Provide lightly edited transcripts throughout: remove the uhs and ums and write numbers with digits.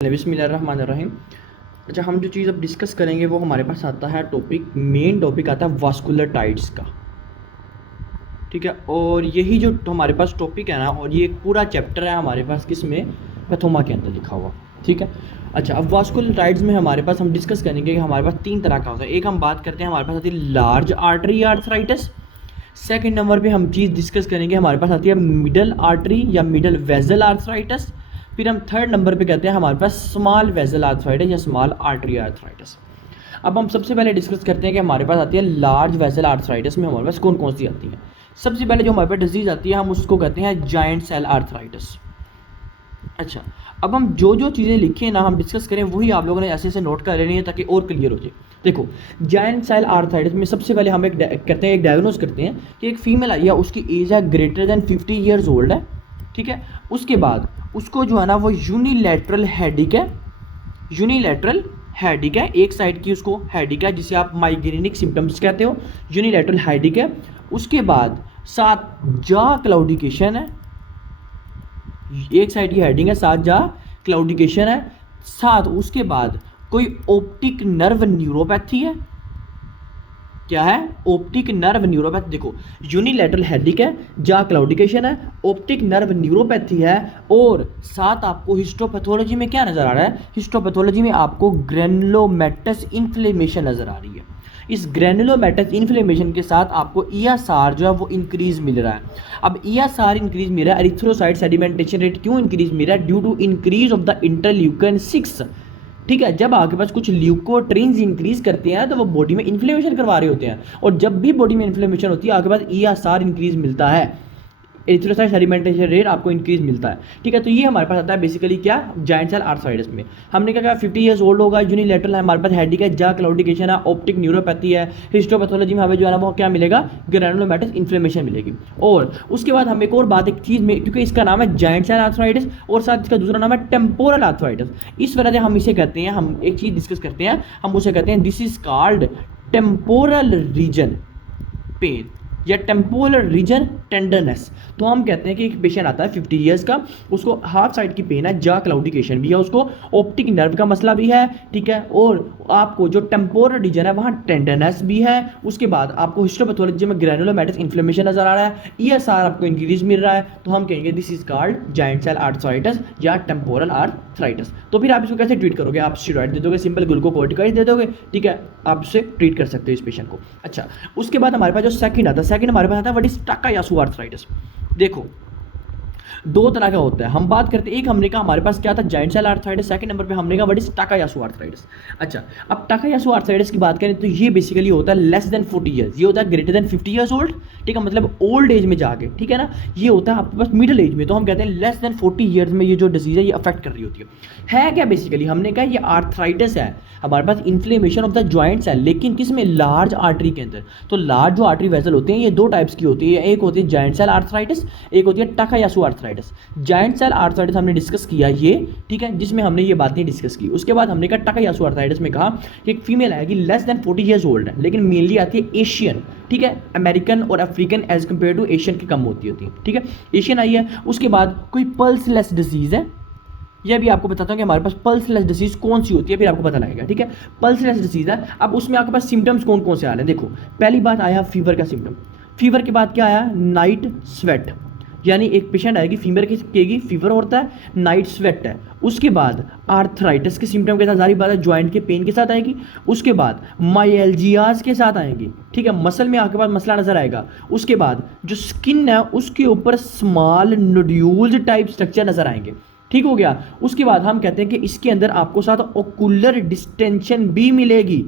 बिस्मिल्लाहिर्रहमानिर्रहीम। अच्छा, हम जो चीज़ अब डिस्कस करेंगे वो हमारे पास आता है मेन टॉपिक आता है वास्कुलर टाइड्स का। ठीक है, और यही जो हमारे पास टॉपिक है ना, और ये एक पूरा चैप्टर है हमारे पास किसमें, पैथोमा के अंदर लिखा हुआ। ठीक है, अच्छा, अब वास्कुलर टाइड्स में हमारे पास हम डिस्कस करेंगे कि हमारे पास तीन तरह का होता है। एक हम बात करते हैं हमारे पास आती है large artery arthritis. Second number पे हम चीज़ डिस्कस करेंगे हमारे पास आती है मिडल आर्टरी या मिडल वेजल आर्थराइटिस। फिर हम थर्ड नंबर पे कहते हैं हमारे पास स्मॉल वेजल आर्थराइटिस या स्मॉल आर्टरी आर्थराइटिस। अब हम सबसे पहले डिस्कस करते हैं कि हमारे पास आती है लार्ज वेजल आर्थराइटिस में हमारे पास कौन कौन सी आती है। सबसे पहले जो हमारे पास डिजीज आती है हम उसको कहते हैं जाइंट सेल आर्थराइटिस। अच्छा, अब हम जो जो चीज़ें लिखी ना हम डिस्कस करें वही आप लोगों ने ऐसे ऐसे नोट कर लेनी है ताकि और क्लियर हो जाए। देखो, जाइंट सेल आर्थराइटिस में सबसे पहले हम एक डायग्नोज करते हैं कि एक फीमेल आई है, उसकी एज है ग्रेटर देन 50 ईयर्स ओल्ड है। ठीक है, उसके बाद उसको जो है ना वो यूनिलैटरल हेडिक है। यूनिलैटरल हेडिक है, एक साइड की उसको हेडिक है, जिसे आप माइग्रेनिक सिम्टम्स कहते हो। यूनिलैटरल हेडिक है। उसके बाद साथ जा क्लाउडिकेशन है, एक साइड की हेडिंग है, साथ जा क्लाउडिकेशन है। साथ उसके बाद कोई ऑप्टिक नर्व न्यूरोपैथी है। क्या है? Optic nerve neuropathy. देखो, यूनिलैटरल हेडिक है, जा क्लाउडिकेशन है, ऑप्टिक नर्व न्यूरोपैथी है, और साथ आपको हिस्टोपैथोलॉजी में क्या नजर आ रहा है? हिस्टोपैथोलॉजी में आपको ग्रेनुलोमेटस इन्फ्लेमेशन नजर आ रही है। इस ग्रेनुलोमेटस इन्फ्लेमेशन के साथ आपको ईएसआर जो है वो इंक्रीज मिल रहा है। अब ईएसआर इंक्रीज मिल रहा है, एरिथ्रोसाइट सेडिमेंटेशन रेट क्यों इंक्रीज मिल रहा है? Due to increase of the interleukin 6। ठीक है, जब आपके पास कुछ ल्यूकोट्रिन्स इंक्रीज करते हैं तो वो बॉडी में इन्फ्लेमेशन करवा रहे होते हैं, और जब भी बॉडी में इन्फ्लेमेशन होती है आपके पास ईएसआर इंक्रीज मिलता है, एरिथ्रोसाइट सेडिमेंटेशन रेट आपको इंक्रीज मिलता है। ठीक है, तो ये हमारे पास आता है बेसिकली क्या, जाइंट सेल आर्थराइटिस में। हमने क्या कहा, 50 ईयर्स ओल्ड होगा, यूनिलैटरल है, हमारे पास हेडिक है, जा क्लाउडिकेशन है, ऑप्टिक न्यूरोपैथी है। हिस्टोपैथोलॉजी में हमें जो है ना वो क्या मिलेगा, ग्रेनुलोमेटस इन्फ्लेमेशन मिलेगी। और उसके बाद हम एक और बात, एक चीज़ में, क्योंकि इसका नाम है जाइंट सेल आर्थराइटिस और साथ इसका दूसरा नाम है टेम्पोरल आर्थराइटिस, इस वजह से हम इसे कहते हैं, हम एक चीज़ डिस्कस करते हैं, हम उसे कहते हैं this is called temporal region pain या टेम्पोरल रीजन टेंडरनेस। तो हम कहते हैं कि एक पेशेंट आता है 50 ईयर्स का, उसको हाफ साइड की पेन है, जा क्लाउडिकेशन भी है, उसको ऑप्टिक नर्व का मसला भी है। ठीक है, और आपको जो टेम्पोरल रीजन है वहाँ टेंडरनेस भी है। उसके बाद आपको हिस्टोपैथोलॉजी में ग्रेनुलोमेटस इन्फ्लेमेशन नजर आ रहा है, ईएसआर आपको इंक्रीज मिल रहा है, तो हम कहेंगे this is called giant cell arthritis या टेम्पोरल आर्थराइटिस। तो फिर आप इसको कैसे ट्रीट करोगे? आप स्टेरॉइड दे दोगे, सिंपल ग्लूकोकॉर्टिकॉइड दे दोगे। ठीक है, आप उससे ट्रीट कर सकते हो इस पेशेंट को। अच्छा, उसके बाद हमारे पास जो सेकंड आता है, सेकंड हमारे पास आता है व्हाट इज टाकायासु आर्थराइटिस। देखो, दो तरह का होता है, हम बात करते हैं, एक हमने कहा हमारे पास क्या था, giant cell arthritis, second number पे हमने कहा व्हाट इज टाकायासु आर्थराइटिस। अच्छा, अब टाकायासु आर्थराइटिस की बात करें तो ये बेसिकली होता है लेस देन 40 ईयर्स, ये होता है ग्रेटर देन 50 ईयर्स ओल्ड। ठीक है, मतलब ओल्ड एज में जाके, ठीक है ना, ये होता है आपके पास मिडिल एज में, तो हम कहते हैं लेस देन 40 ईयर्स में ये जो डिजीज है ये अफेक्ट कर रही होती है क्या बेसिकली? हमने कहा ये आर्थराइटिस है, हमारे पास इन्फ्लेमेशन ऑफ द जॉइंट्स है, लेकिन किस में? लार्ज आर्टरी के अंदर। तो लार्ज जो आर्टरी वेसल होते हैं ये दो टाइप्स की होती है, एक होती है जाइंट सेल आर्थराइटिस, एक होती है Takayasu arthritis. Giant cell arthritis हमने डिस्कस किया ये, ठीक है, जिसमें हमने ये बातें डिस्कस की। उसके बाद हमने कहा टाकायासु आर्थराइटिस में कहा कि एक फीमेल आएगी लेस देन 40 ईयर्स ओल्ड है, लेकिन मेनली आती है एशियन, ठीक है, अमेरिकन और African as compared to Asian की कम होती है। ठीक है, एशियन आई है। उसके बाद कोई पल्सलेस डिजीज है, यह भी आपको बताता हूँ कि हमारे पास पल्सलेस डिसीज कौन सी होती है, फिर आपको पता लगेगा। ठीक है, पल्सलेस डिसीज है। अब उसमें आपके पास सिम्टम्स कौन कौन से आ रहे हैं? देखो, पहली बात आया फीवर का सिम्टम। फीवर के बाद क्या आया? नाइट स्वेट, यानी एक पेशेंट आएगी फीवर की फीवर होता है, नाइट स्वेट है। उसके बाद आर्थराइटिस के सिम्टम के साथ, सारी बात है, ज्वाइंट के पेन के साथ आएगी। उसके बाद माइल्जियाज के साथ आएंगी, ठीक है, मसल में आपके पास मसला नजर आएगा। उसके बाद जो स्किन है उसके ऊपर स्मॉल नोड्यूल्स टाइप स्ट्रक्चर नजर आएंगे। ठीक हो गया। उसके बाद हम कहते हैं कि इसके अंदर आपको साथ ओकुलर डिस्टेंशन भी मिलेगी।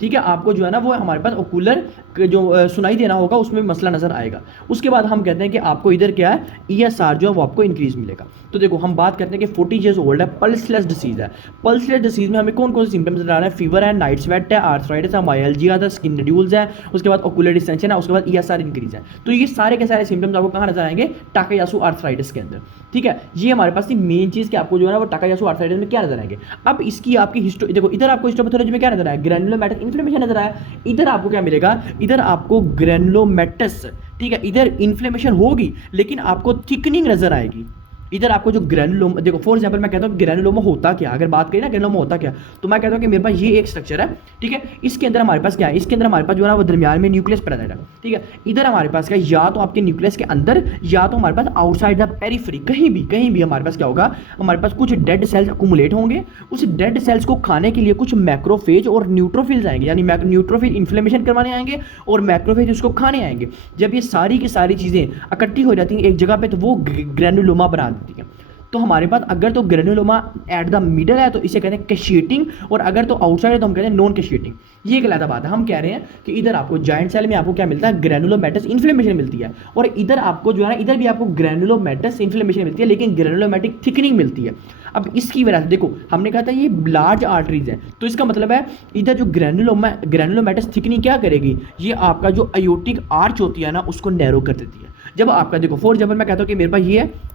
ठीक है, आपको जो है ना वो हमारे पास ओकुलर जो सुनाई देना होगा उसमें मसला नजर आएगा। उसके बाद हम कहते हैं कि आपको इधर क्या है, ईएसआर जो है वो आपको इंक्रीज मिलेगा। तो देखो, हम बात करते हैं कि 40 ईयर्स ओल्ड है, पल्सलेस डिसीज है। पल्सलेस डिसीज में हमें कौन कौन से सिम्टम्स नजर आ रहे हैं? फीवर है, नाइट स्वेट है, आर्थराइटिस है, माइल्जिया है, स्किन नोड्यूल्स है, उसके बाद ओकुलर डिस्टेंशन है, उसके बाद ईएसआर इंक्रीज है। तो ये सारे के सारे सिम्टम्स आपको कहाँ नजर आएंगे? टाकायासु आर्थराइटिस के अंदर। ठीक है, ये हमारे पास मेन चीज कि आपको जो है ना वो टाकायासु आर्थराइटिस में क्या नजर आएंगे। अब इसकी आपकी हिस्टो देखो, इधर आपको हिस्टोपैथोलॉजी में क्या नजर आया? ग्रेनुलोमेटस इन्फ्लेमेशन नजर आया। इधर आपको क्या मिलेगा? इधर आपको ग्रेनुलोमेटस, ठीक है, इधर इन्फ्लेमेशन होगी लेकिन आपको थिकनिंग नजर आएगी। इधर आपको जो ग्रैनुलोमा, देखो फॉर एग्जांपल मैं कहता हूँ ग्रैनुलोमा होता क्या, अगर बात करें ना ग्रैनुलोमा होता क्या, तो मैं कहता हूँ कि मेरे पास ये एक स्ट्रक्चर है, ठीक है, इसके अंदर हमारे पास क्या है, इसके अंदर हमारे पास जो है ना वो दरमियान में न्यूक्लियस प्रेजेंट है, ठीक है, इधर हमारे पास क्या, या तो आपके न्यूक्लियस के अंदर या तो हमारे पास आउटसाइड द पेरिफेरी, कहीं भी हमारे पास क्या होगा, हमारे पास कुछ डेड सेल्स अकुमुलेट होंगे, उस डेड सेल्स को खाने के लिए कुछ मैक्रोफेज और न्यूट्रोफिल्स आएंगे, यानी न्यूट्रोफिल इन्फ्लेमेशन करवाने आएंगे और मैक्रोफेज उसको खाने आएंगे। जब ये सारी की सारी चीज़ें इकट्ठी हो जाती हैं एक जगह पे, तो वो ग्रैनुलोमा बना देती हैं। तो हमारे पास अगर तो ग्रेनुलोमा एट द मिडल है तो इसे कहते हैं कैशिएटिंग, और अगर तो आउटसाइड है तो हम कहते हैं नॉन कैशिएटिंग। ये गलत बात है। हम कह रहे हैं कि इधर आपको जाइंट सेल में आपको क्या मिलता है, ग्रेनुलोमैटस इन्फ्लेमेशन मिलती है, और इधर आपको जो है ना इधर भी आपको ग्रेनुलोमैटस इन्फ्लेमेशन मिलती है, लेकिन ग्रेनुलोमैटिक थिकनिंग मिलती है। अब इसकी वजह से देखो हमने कहा था ये लार्ज आर्टरीज है, तो इसका मतलब है इधर जो ग्रेनुलोमैटस थिकनिंग क्या करेगी, ये आपका जो अयोटिक आर्च होती है ना उसको नैरो कर देती है। जब आपका देखो फॉर एग्जाम्पल मैं कहता हूँ कि मेरे पास ये है,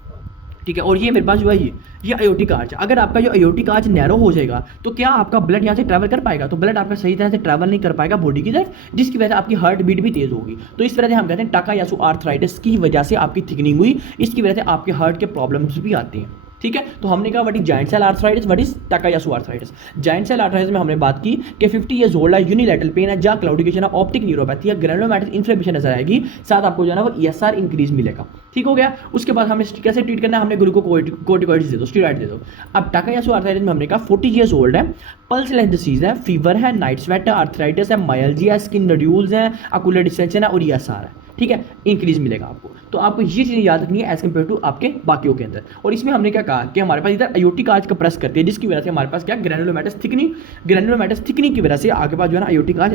ठीक है, और ये मेरे पास जो है ये अयोटिक आर्च, अगर आपका जो अयोटिक आर्च नैरो हो जाएगा तो क्या आपका ब्लड यहाँ से ट्रैवल कर पाएगा, तो ब्लड आपका सही तरह से ट्रैवल नहीं कर पाएगा बॉडी की तरफ, जिसकी वजह से आपकी हार्ट बीट भी तेज होगी। तो इस तरह से हम कहते हैं टाकायासु आर्थराइटिस की वजह से आपकी थिकनिंग हुई, इसकी वजह से आपके हार्ट के प्रॉब्लम्स भी आते हैं, ठीक है। तो हमने कहा what is giant cell arthritis, what is Takayasu arthritis. Giant cell arthritis में हमने बात की कि 50 ईयर्स ओल्ड है, यूनिलैटरल पेन है, जहाँ क्लाउडिकेशन है, ऑप्टिक न्यूरोपैथी है, ग्रेनुलोमैटस इन्फ्लेमेशन नजर आएगी, साथ आपको जो है ना वो ESR इंक्रीज मिलेगा, ठीक हो गया। उसके बाद हमें कैसे ट्रीट करना है, हमने ग्लूकोकॉर्टिकॉइड्स दे दो, स्टेरॉइड दे दो। अब टाकायासु आर्थराइटिस में हमने कहा 40 ईयर्स ओल्ड है, पल्सलेस डिसीज है, फीवर है, नाइट स्वेट है, आर्थराइटिस है, मायल्जिया, स्किन नोड्यूल्स है, अकुलर डिस्टेंशन है और ESR है, ठीक है, इंक्रीज मिलेगा आपको। तो आपको ये चीज़ें याद रखनी है एज कम्पेयर टू आपके बाकियों के अंदर। और इसमें हमने क्या कहा कि हमारे पास इधर अयोटिक आर्च का प्रेस करती है, जिसकी वजह से हमारे पास क्या ग्रेनुलोमैटस थिकनिंग की वजह से आगे पास जो है ना अयोटिक आर्च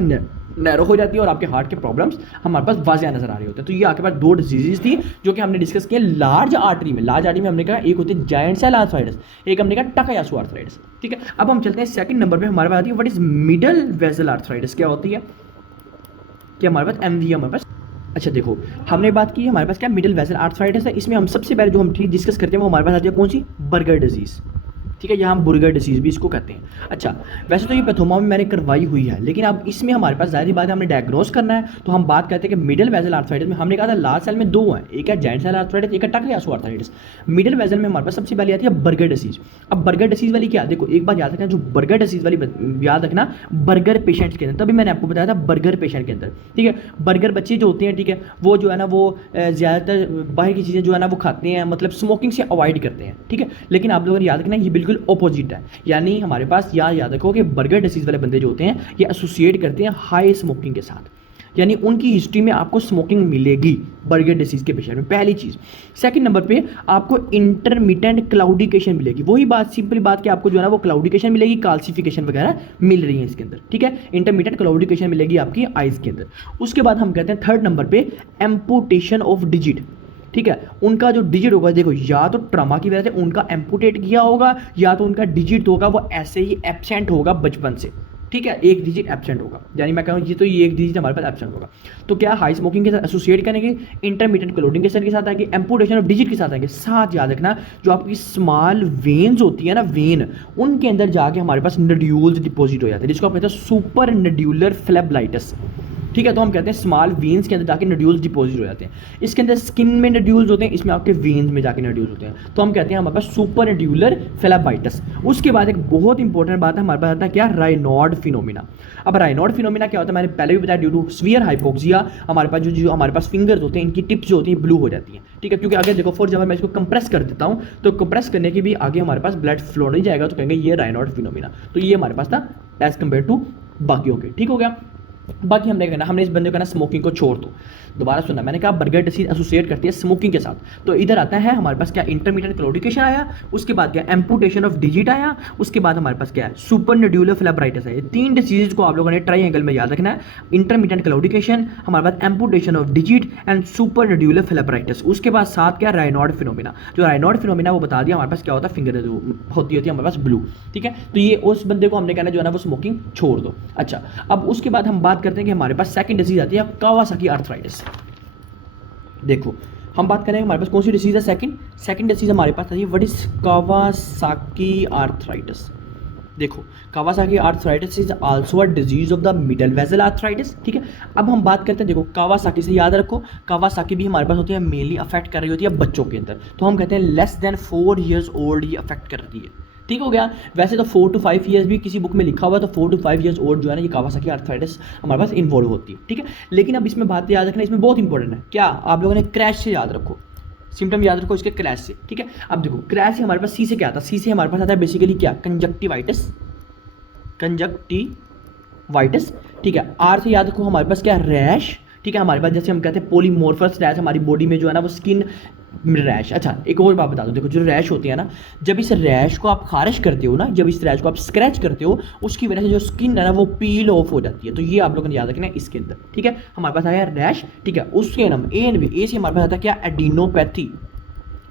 नैरो हो जाती है और आपके हार्ट के प्रॉब्लम्स हमारे पास वाजिया नजर आ रहे होते हैं। तो ये आपके पास दो डिजीजेज थी जो कि हमने डिस्कस किया लार्ज आर्टरी में। लार्ज आर्टरी में हमने कहा एक होती है जाइंट सेल आर्थराइटिस, एक हमने कहा टाकायासु आर्थराइटिस, ठीक है। अब हम चलते हैं सेकंड नंबर पे, हमारे पास आती है what is middle vessel arthritis. क्या होती है कि हमारे पास MV हमारे पास, अच्छा देखो हमने बात की हमारे पास क्या मिडिल वेसल आर्थराइटिस है। इसमें हम सबसे पहले जो हम ठीक डिस्कस करते हैं वो हमारे पास आती है कौन सी, बर्गर डिजीज़, ठीक है, यहाँ हम बुर्गर डिसीज़ भी इसको कहते हैं। अच्छा वैसे तो ये पैथोमा में मैंने करवाई हुई है, लेकिन अब इसमें हमारे पास ज़ाहिर बात है हमने डायग्नोस करना है, तो हम बात करते हैं कि मिडिल वेसल आर्थराइटिस में हमने कहा था लार्ज सेल में दो हैं, एक है जाइंट सेल आर्थराइटिस, एक है टाकायासु आर्थराइटिस। मिडिल वेसल में हमारे पास सबसे पहले आती है बर्गर डिसीज़। अब बर्गर डिसीज़ वाली क्या, देखो एक बात याद रखना, जो बर्गर डिसीज़ वाली याद रखना बर्गर पेशेंट्स के अंदर, तभी मैंने आपको बताया था बर्गर पेशेंट के अंदर, ठीक है। बर्गर बच्चे जो होते हैं, ठीक है, वो जो है ना वो ज़्यादातर बाहर की चीज़ें जो है ना वो खाते हैं, मतलब स्मोकिंग से अवॉइड करते हैं, ठीक है। लेकिन आप लोगों ने याद रखना ये बिल्कुल ऑपोजिट है, यानी हमारे पास याद रखो कि बर्गर डिसीज़ वाले बंदे जो होते हैं ये एसोसिएट करते हैं हाई स्मोकिंग के साथ, यानी उनकी हिस्ट्री में आपको स्मोकिंग मिलेगी बर्गर डिसीज़ के पेशेंट में, पहली चीज़। सेकंड नंबर पे आपको इंटरमिटेंट क्लाउडिकेशन मिलेगी, वही बात सिंपल बात कि आपको जो है ना वो क्लाउडिकेशन मिलेगी, कैल्सिफिकेशन वगैरह मिल रही है इसके अंदर, ठीक है, इंटरमिटेंट क्लाउडिकेशन मिलेगी आपकी आइज़ के अंदर। उसके बाद हम कहते हैं थर्ड नंबर पे एम्पुटेशन ऑफ डिजिट, ठीक है, उनका जो डिजिट होगा, देखो या तो ट्रमा की वजह से उनका एम्पुटेट किया होगा, या तो उनका डिजिट होगा वो ऐसे ही एब्सेंट होगा बचपन से, ठीक है, एक डिजिट एब्सेंट होगा, यानी मैं कहूँ ये एक डिजिट हमारे पास एब्सेंट होगा। तो क्या हाई स्मोकिंग के साथ एसोसिएट करेंगे, इंटरमीडिएट क्लोडिंग के साथ आएंगे, एम्पुटेशन ऑफ डिजिट के साथ आएंगे। साथ याद रखना जो आपकी स्मॉल वेन्स होती है ना, वेन, उनके अंदर जाके हमारे पास नड्यूल्स डिपॉजिट हो जाते हैं, जिसको आप कहते हैं सुपर नड्यूलर फ्लेबलाइटिस, ठीक है। तो हम कहते हैं स्मॉल वेन्स के अंदर जाके नड्यूल्स डिपॉजिट हो जाते हैं। इसके अंदर स्किन में नड्यूल्स होते हैं, इसमें आपके वेन्स में जाके नड्यूल्स होते हैं, तो हम कहते हैं हमारे पास सुपर नड्यूलर फ्लेबाइटिस। उसके बाद एक बहुत इंपॉर्टेंट बात है हमारे पास आता है क्या, रायनॉड फिनोमिना। अब रायनॉड फिनोमिना क्या होता है, मैंने पहले भी बताया, ड्यू टू सीवियर हाइपोक्सिया हमारे पास जो हमारे पास फिंगर्स होते हैं इनकी टिप्स जो होती हैं ब्लू हो जाती हैं, ठीक है, क्योंकि अगर देखो फॉर एग्जाम्पल मैं इसको कंप्रेस कर देता हूँ तो कंप्रेस करने के भी आगे हमारे पास ब्लड फ्लो नहीं जाएगा, तो कहेंगे ये रायनॉड फिनोमिना। तो ये हमारे पास था एज कम्पेयर टू बाकियों के, ठीक हो गया। बाकी हमने कहना, हमने इस बंदे को कहना स्मोकिंग को छोड़ दो। दोबारा सुनना, मैंने कहा बर्गर डिसीज एसोसिएट करती है स्मोकिंग के साथ, तो इधर आता है हमारे पास क्या, इंटरमीडिएट क्लोडिकेशन आया, उसके बाद क्या एम्पुटेशन ऑफ डिजिट आया, उसके बाद हमारे पास क्या है सुपर नड्यूलर फ्लेबाइटिस है। तीन डिसीज को आप लोगों ने ट्राइएंगल में याद रखना है, इंटरमीडिएट क्लोडिकेशन, हमारे पास amputation of digit and super nodular phlebitis. उसके बाद साथ क्या, रायनॉड फिनोमिना। जो रायनॉड फिनोमिना वो बता दिया हमारे पास क्या होता है, फिंगर होती है हमारे पास ब्लू, ठीक है। तो ये उस बंदे को हमने कहना जो है ना वो स्मोकिंग छोड़ दो। अच्छा अब उसके बाद हम बात करते हैं कि हमारे पास सेकंड डिसीज आती है कावासाकी आर्थराइटिस। देखो हम बात करें हमारे पास कौन सी डिसीज है, सेकंड डिसीज हमारे पास आती है व्हाट इज कावासाकी आर्थराइटिस, देखो Kawasaki arthritis is also a disease of the middle vessel arthritis, ठीक है। अब हम बात करते हैं, देखो कावासाकी से याद रखो, कावासाकी भी हमारे पास होती है मेनली अफेक्ट कर रही होती है बच्चों के अंदर, तो हम कहते हैं लेस देन 4 years ओल्ड ये अफेक्ट करती है, ठीक हो गया। वैसे तो 4 to 5 years भी किसी बुक में लिखा हुआ है, तो 4 to 5 years ओल्ड जो है ना ये कावासाकी आर्थराइटिस हमारे पास इन्वॉल्व होती है, ठीक है। लेकिन अब इसमें बात याद रखना, इसमें बहुत इंपॉर्टेंट है, क्या आप लोगों ने क्रैश से याद रखो, सिम्टम याद रखो इसके क्रैश से, ठीक है। अब देखो क्रैश से हमारे पास सी से क्या आता है, सी से हमारे पास आता है बेसिकली क्या, कंजक्टिवाइटिस, कंजक्टिवाइटिस, ठीक है। आर से याद रखो हमारे पास क्या, रैश, ठीक है। हमारे पास जैसे हम कहते हैं पोलीमोर्फस रैश, हमारी बॉडी में जो है ना वो स्किन रैश। अच्छा एक और बात बता दो, देखो जो रैश होती है ना, जब इस रैश को आप खारिश करते हो ना, जब इस रैश को आप स्क्रैच करते हो, उसकी वजह से जो स्किन है ना वो पील ऑफ हो जाती है, तो ये आप लोगों ने याद रखना है इसके अंदर, ठीक है। हमारे पास आया रैश, ठीक है। उसके नाम ए एंड बी, ए से हमारे पास आता है क्या, एडिनोपैथी,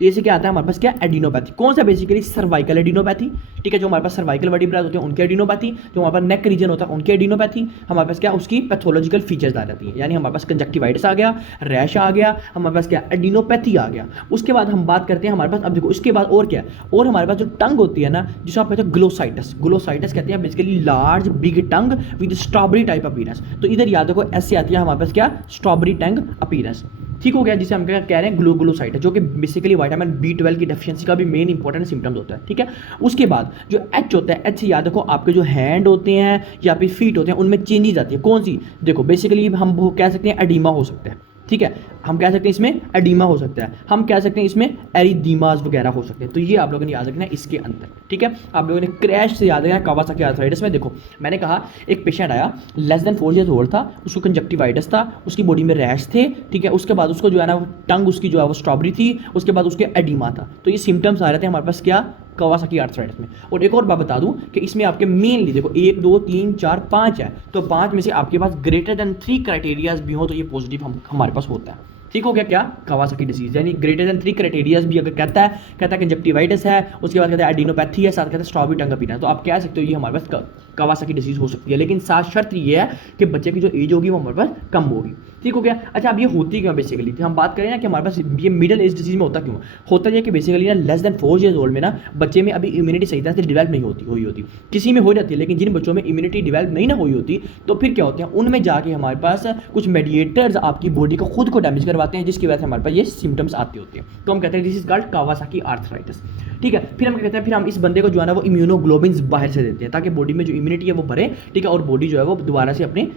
ए से क्या आता है हमारे पास क्या, एडिनोपैथी। कौन सा, बेसिकली सर्वाइकल एडिनोपैथी, ठीक है। जो हमारे पास सर्वाइकल वर्टिब्रा होते हैं उनके एडिनोपैथी, जो हमारे पास नेक रीजन होता है उनके एडिनोपैथी, हमारे पास क्या उसकी पैथोलॉजिकल फीचर्स आ जाती है, यानी हमारे पास कंजक्टिवाइटिस आ गया, रैश आ गया, हमारे पास क्या एडिनोपैथी आ गया। उसके बाद हम बात करते हैं हमारे पास, अब देखो इसके बाद और क्या है, और हमारे पास जो टंग होती है ना, जिसे आप कहते हैं ग्लोसाइटस, ग्लोसाइटस कहते हैं basically large big tongue with strawberry type appearance, तो इधर याद रखो ऐसे आती है हमारे पास क्या, स्ट्रॉबेरी टंग अपीयरेंस, ठीक हो गया, जिसे हम क्या कह रहे हैं ग्लोसाइट, जो कि बेसिकली विटामिन B12 की डेफिशिएंसी का भी मेन इंपॉर्टेंट सिम्टम्स होता है, ठीक है। उसके बाद जो एच होता है, एच से याद रखो आपके जो हैंड होते हैं या फिर फीट होते हैं उनमें चेंजेस आती है, कौन सी, देखो बेसिकली हम वो कह सकते हैं एडिमा हो सकता है, ठीक है। हम कह सकते हैं इसमें एडिमा हो सकता है, हम कह सकते हैं इसमें एरिदीमास वगैरह हो सकते हैं, तो ये आप लोगों ने याद रखना है इसके अंदर, ठीक है। आप लोगों ने क्रैश से याद रखना है कावासाकी आर्थराइटिस में। देखो मैंने कहा एक पेशेंट आया लेस देन 4 years ओल्ड था, उसको कंजक्टिवाइटिस था, उसकी बॉडी में रैश थे, ठीक है। उसके बाद उसको जो है ना टंग उसकी जो है वो स्ट्रॉबेरी थी, उसके बाद उसके एडिमा था, तो ये सिम्टम्स आ रहे थे हमारे पास क्या, कावासाकी आर्थराइटिस में। और एक और बात बता दूं कि इसमें आपके मेनली देखो 1 2 3 4 5 है, तो 5 में से आपके पास ग्रेटर देन 3 क्राइटेरियाज भी हो तो ये पॉजिटिव हमारे पास होता है, ठीक हो गया क्या, कावासाकी डिजीज, यानी ग्रेटर देन 3 क्राइटेरियाज भी अगर कहता है कंजक्टिवाइटिस है, उसके बाद कहता है एडिनोपैथी है, साथ कहता है स्ट्रॉबेरी टंग अपीयरेंस, तो आप कह सकते हो ये हमारे पास कावासाकी डिजीज हो सकती है, लेकिन साथ शर्त ये है कि बच्चे की जो एज होगी वो हमारे पास कम होगी, ठीक हो गया। अच्छा अब ये होती क्यों बेसिकली, तो हम बात करें ना कि हमारे पास ये मिडिल एज डिजीज में होता क्यों, होता है कि बेसिकली ना लेस देन 4 years ओल्ड में ना बच्चे में अभी इम्यूनिटी सही तरह से डेवलप नहीं होती, किसी में हो जाती है, लेकिन जिन बच्चों में इम्यूनिटी डेवलप नहीं ना हुई होती, तो फिर क्या होते हैं उनमें जाके हमारे पास कुछ मेडिएटर्स आपकी बॉडी को खुद को डैमेज करवाते हैं, जिसकी वजह से हमारे पास ये सिम्टम्स आते होते हैं, तो हम कहते हैं this is called Kawasaki arthritis, ठीक है। फिर हम क्या कहते हैं, फिर हम इस बंदे को जो है ना वो इम्यूनोग्लोबिन्स बाहर से देते हैं ताकि बॉडी में जो इम्यूनिटी है वो बढ़े, ठीक है, और बॉडी जो है वो दोबारा से अपने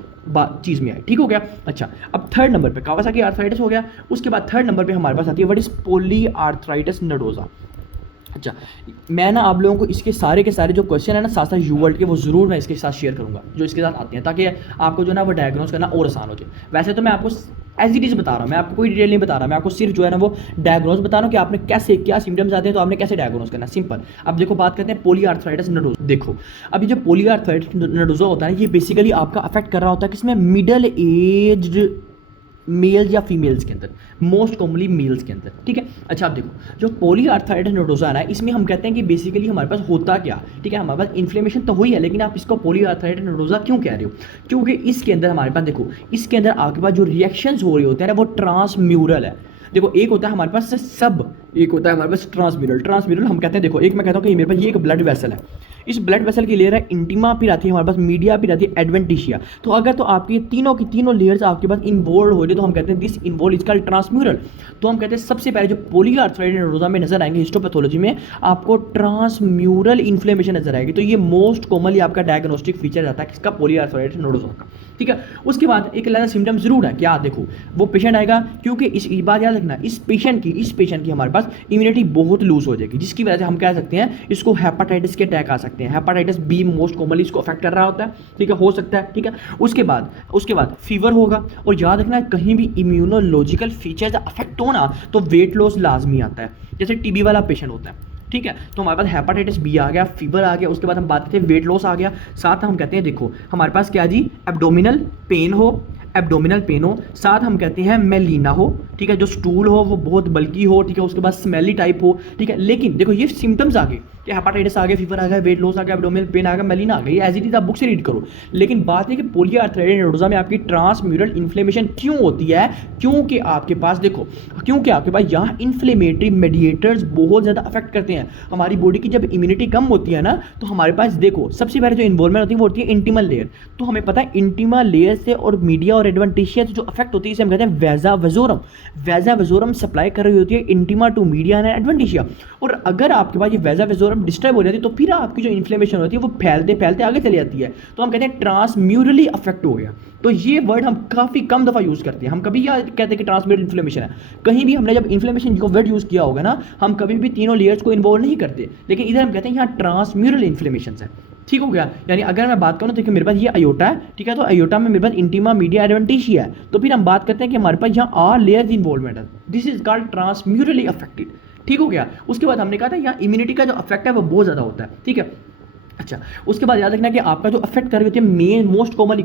चीज़ में आए, ठीक हो गया। अच्छा अब थर्ड नंबर पे कावासाकी आर्थराइटिस हो गया, उसके बाद थर्ड नंबर पे हमारे पास आती है what is poly arthritis nodosa. अच्छा मैं ना आप लोगों को इसके सारे के सारे जो क्वेश्चन है ना साथ साथ यूवर्ल्ड के वो ज़रूर मैं इसके साथ शेयर करूंगा जो इसके साथ आते हैं, ताकि आपको जो ना वो डायग्नोस करना और आसान हो जाए। वैसे तो मैं आपको एज इट इज़ बता रहा हूँ, मैं आपको कोई डिटेल नहीं बता रहा, मैं आपको सिर्फ जो है ना वो डायग्नोस बता रहा हूँ कि आपने कैसे क्या सिम्टम्स आते हैं तो आपने कैसे डायग्नोस करना, सिंपल। अब देखो बात करते हैं पॉली आर्थराइटिस नोडोजा। देखो अभी जो पॉली आर्थराइटिस नोडोजा होता है ये बेसिकली आपका अफेक्ट कर रहा होता है किसमें, मिडल एज्ड मेल्स या फीमेल्स के अंदर, मोस्ट कॉमनली मेल्स के अंदर, ठीक है। अच्छा आप देखो जो पॉली आर्थराइटिस नोडोजा है इसमें हम कहते हैं कि बेसिकली हमारे पास होता क्या, ठीक है, हमारे पास इन्फ्लेमेशन तो हुई है, लेकिन आप इसको पॉली आर्थराइटिस नोडोजा क्यों कह रहे हो, क्योंकि इसके अंदर हमारे पास देखो इसके अंदर आपके पास जो रिएक्शंस हो रहे होते हैं ना वो ट्रांसम्यूरल है। देखो एक होता है हमारे पास सब, एक होता है हमारे पास ट्रांसम्यूरल। ट्रांसम्यूरल हम कहते हैं, देखो एक मैं कहता हूँ कि मेरे पास ये एक ब्लड वेसल है, इस ब्लड वेसल की लेयर है इंटीमा, फिर आती है हमारे पास मीडिया, फिर आती है एडवेंटिशिया। तो अगर तो आपकी तीनों की तीनों लेयर्स आपके पास इन्वॉल्व हो जाए तो हम कहते हैं this involve is called transmural. तो हम कहते हैं सबसे पहले जो पॉली आर्थराइटिस नोडोजा में नजर आएंगे हिस्टोपैथोलॉजी में आपको ट्रांसम्यूरल इन्फ्लेमेशन नजर आएगी, तो ये मोस्ट कॉमनली आपका डायग्नोस्टिक फीचर रहता है किसका, पॉली आर्थराइटिस नोडोजा का, ठीक है। उसके बाद एक अलग सिम्टम जरूर है, क्या देखो वो पेशेंट आएगा, क्योंकि इस बात याद रखना इस पेशेंट की हमारे पास इम्यूनिटी बहुत लूज हो जाएगी, जिसकी वजह से हम कह सकते हैं इसको हेपाटाइटिस के अटैक आ सकते हैं। हेपाटाइटिस बी मोस्ट कॉमनली इसको अफेक्ट कर रहा होता है, ठीक है, हो सकता है, ठीक है। उसके बाद फीवर होगा, और याद रखना कहीं भी इम्यूनोलॉजिकल फीचर्स अफेक्ट हो ना तो वेट लॉस लाजमी आता है, जैसे टीबी वाला पेशेंट होता है, ठीक है। तो हमारे पास हेपाटाइटिस बी आ गया, फीवर आ गया, उसके बाद हम बात करते हैं वेट लॉस आ गया, साथ हम कहते हैं देखो हमारे पास क्या जी एब्डोमिनल पेन हो, साथ हम कहते हैं मेलिना हो, ठीक है, जो स्टूल हो वो बहुत बल्की हो, ठीक है, उसके बाद स्मेली टाइप हो, ठीक है। लेकिन देखो ये सिम्टम्स आ गए, कि हेपाटाइटिस आ गया, फीवर आ गया, वेट लॉस आ गया, एब्डोमिनल पेन आ गया, मेलिना आ गई, एज इट इज आप बुक से रीड करो। लेकिन बात है कि पॉलीआर्थराइटिस नोडोजा में आपकी ट्रांसम्यूरल इन्फ्लेमेशन क्यों होती है? क्योंकि आपके पास देखो, क्योंकि आपके पास यहाँ इन्फ्लेमेटरी मेडिएटर्स बहुत ज़्यादा अफेक्ट करते हैं हमारी बॉडी की। जब इम्यूनिटी कम होती है ना, तो हमारे पास देखो सबसे पहले जो इन्वॉल्वमेंट होती है वो होती है इंटीमा लेयर। तो हमें पता है इंटीमा लेयर से और मीडिया और एडवेंटिशिया से जो अफेक्ट होती है इसे हम कहते हैं वैजा वेजोरम। वैजा वेजोरम सप्लाई कर रही होती है intima to media and adventitia. और अगर आपके पास ये वैजा वेजोरम डिस्टर्ब हो जाती है तो फिर आपकी जो इन्फ्लेमेशन होती है वो फैलते फैलते आगे चली जाती है। तो हम कहते हैं ट्रांसम्यूरली अफेक्ट हो गया। तो ये वर्ड हम काफ़ी कम दफ़ा यूज़ करते हैं। हम कभी क्या कहते हैं कि ट्रांसम्यूरल इन्फ्लेमेशन है, कहीं भी हमने जब इन्फ्लेमेशन को वर्ड यूज़ किया होगा ना, हम कभी भी तीनों लेयर्स को इन्वॉल्व नहीं करते। लेकिन इधर हम कहते हैं यहाँ ट्रांसम्यूरल इन्फ्लेमेशन है। ठीक हो गया? यानी अगर मैं बात करूँ तो मेरे पास ये अयोटा है, ठीक है, तो अयोटा में मेरे पास इंटीमा मीडिया एडवेंटिशिया है। तो फिर हम बात करते हैं कि हमारे पास यहाँ आर लेयर्स इन्वॉल्वमेंट है, दिस इज कॉल्ड ट्रांसम्यूरली अफेक्टेड। ठीक हो गया? उसके बाद हमने कहा था यहाँ इम्यूनिटी का जो अफेक्ट है वो बहुत ज़्यादा होता है। ठीक है, अच्छा, उसके बाद याद रखना कि आपका जो अफेक्ट कर रही होती है मेन मोस्ट कॉमनली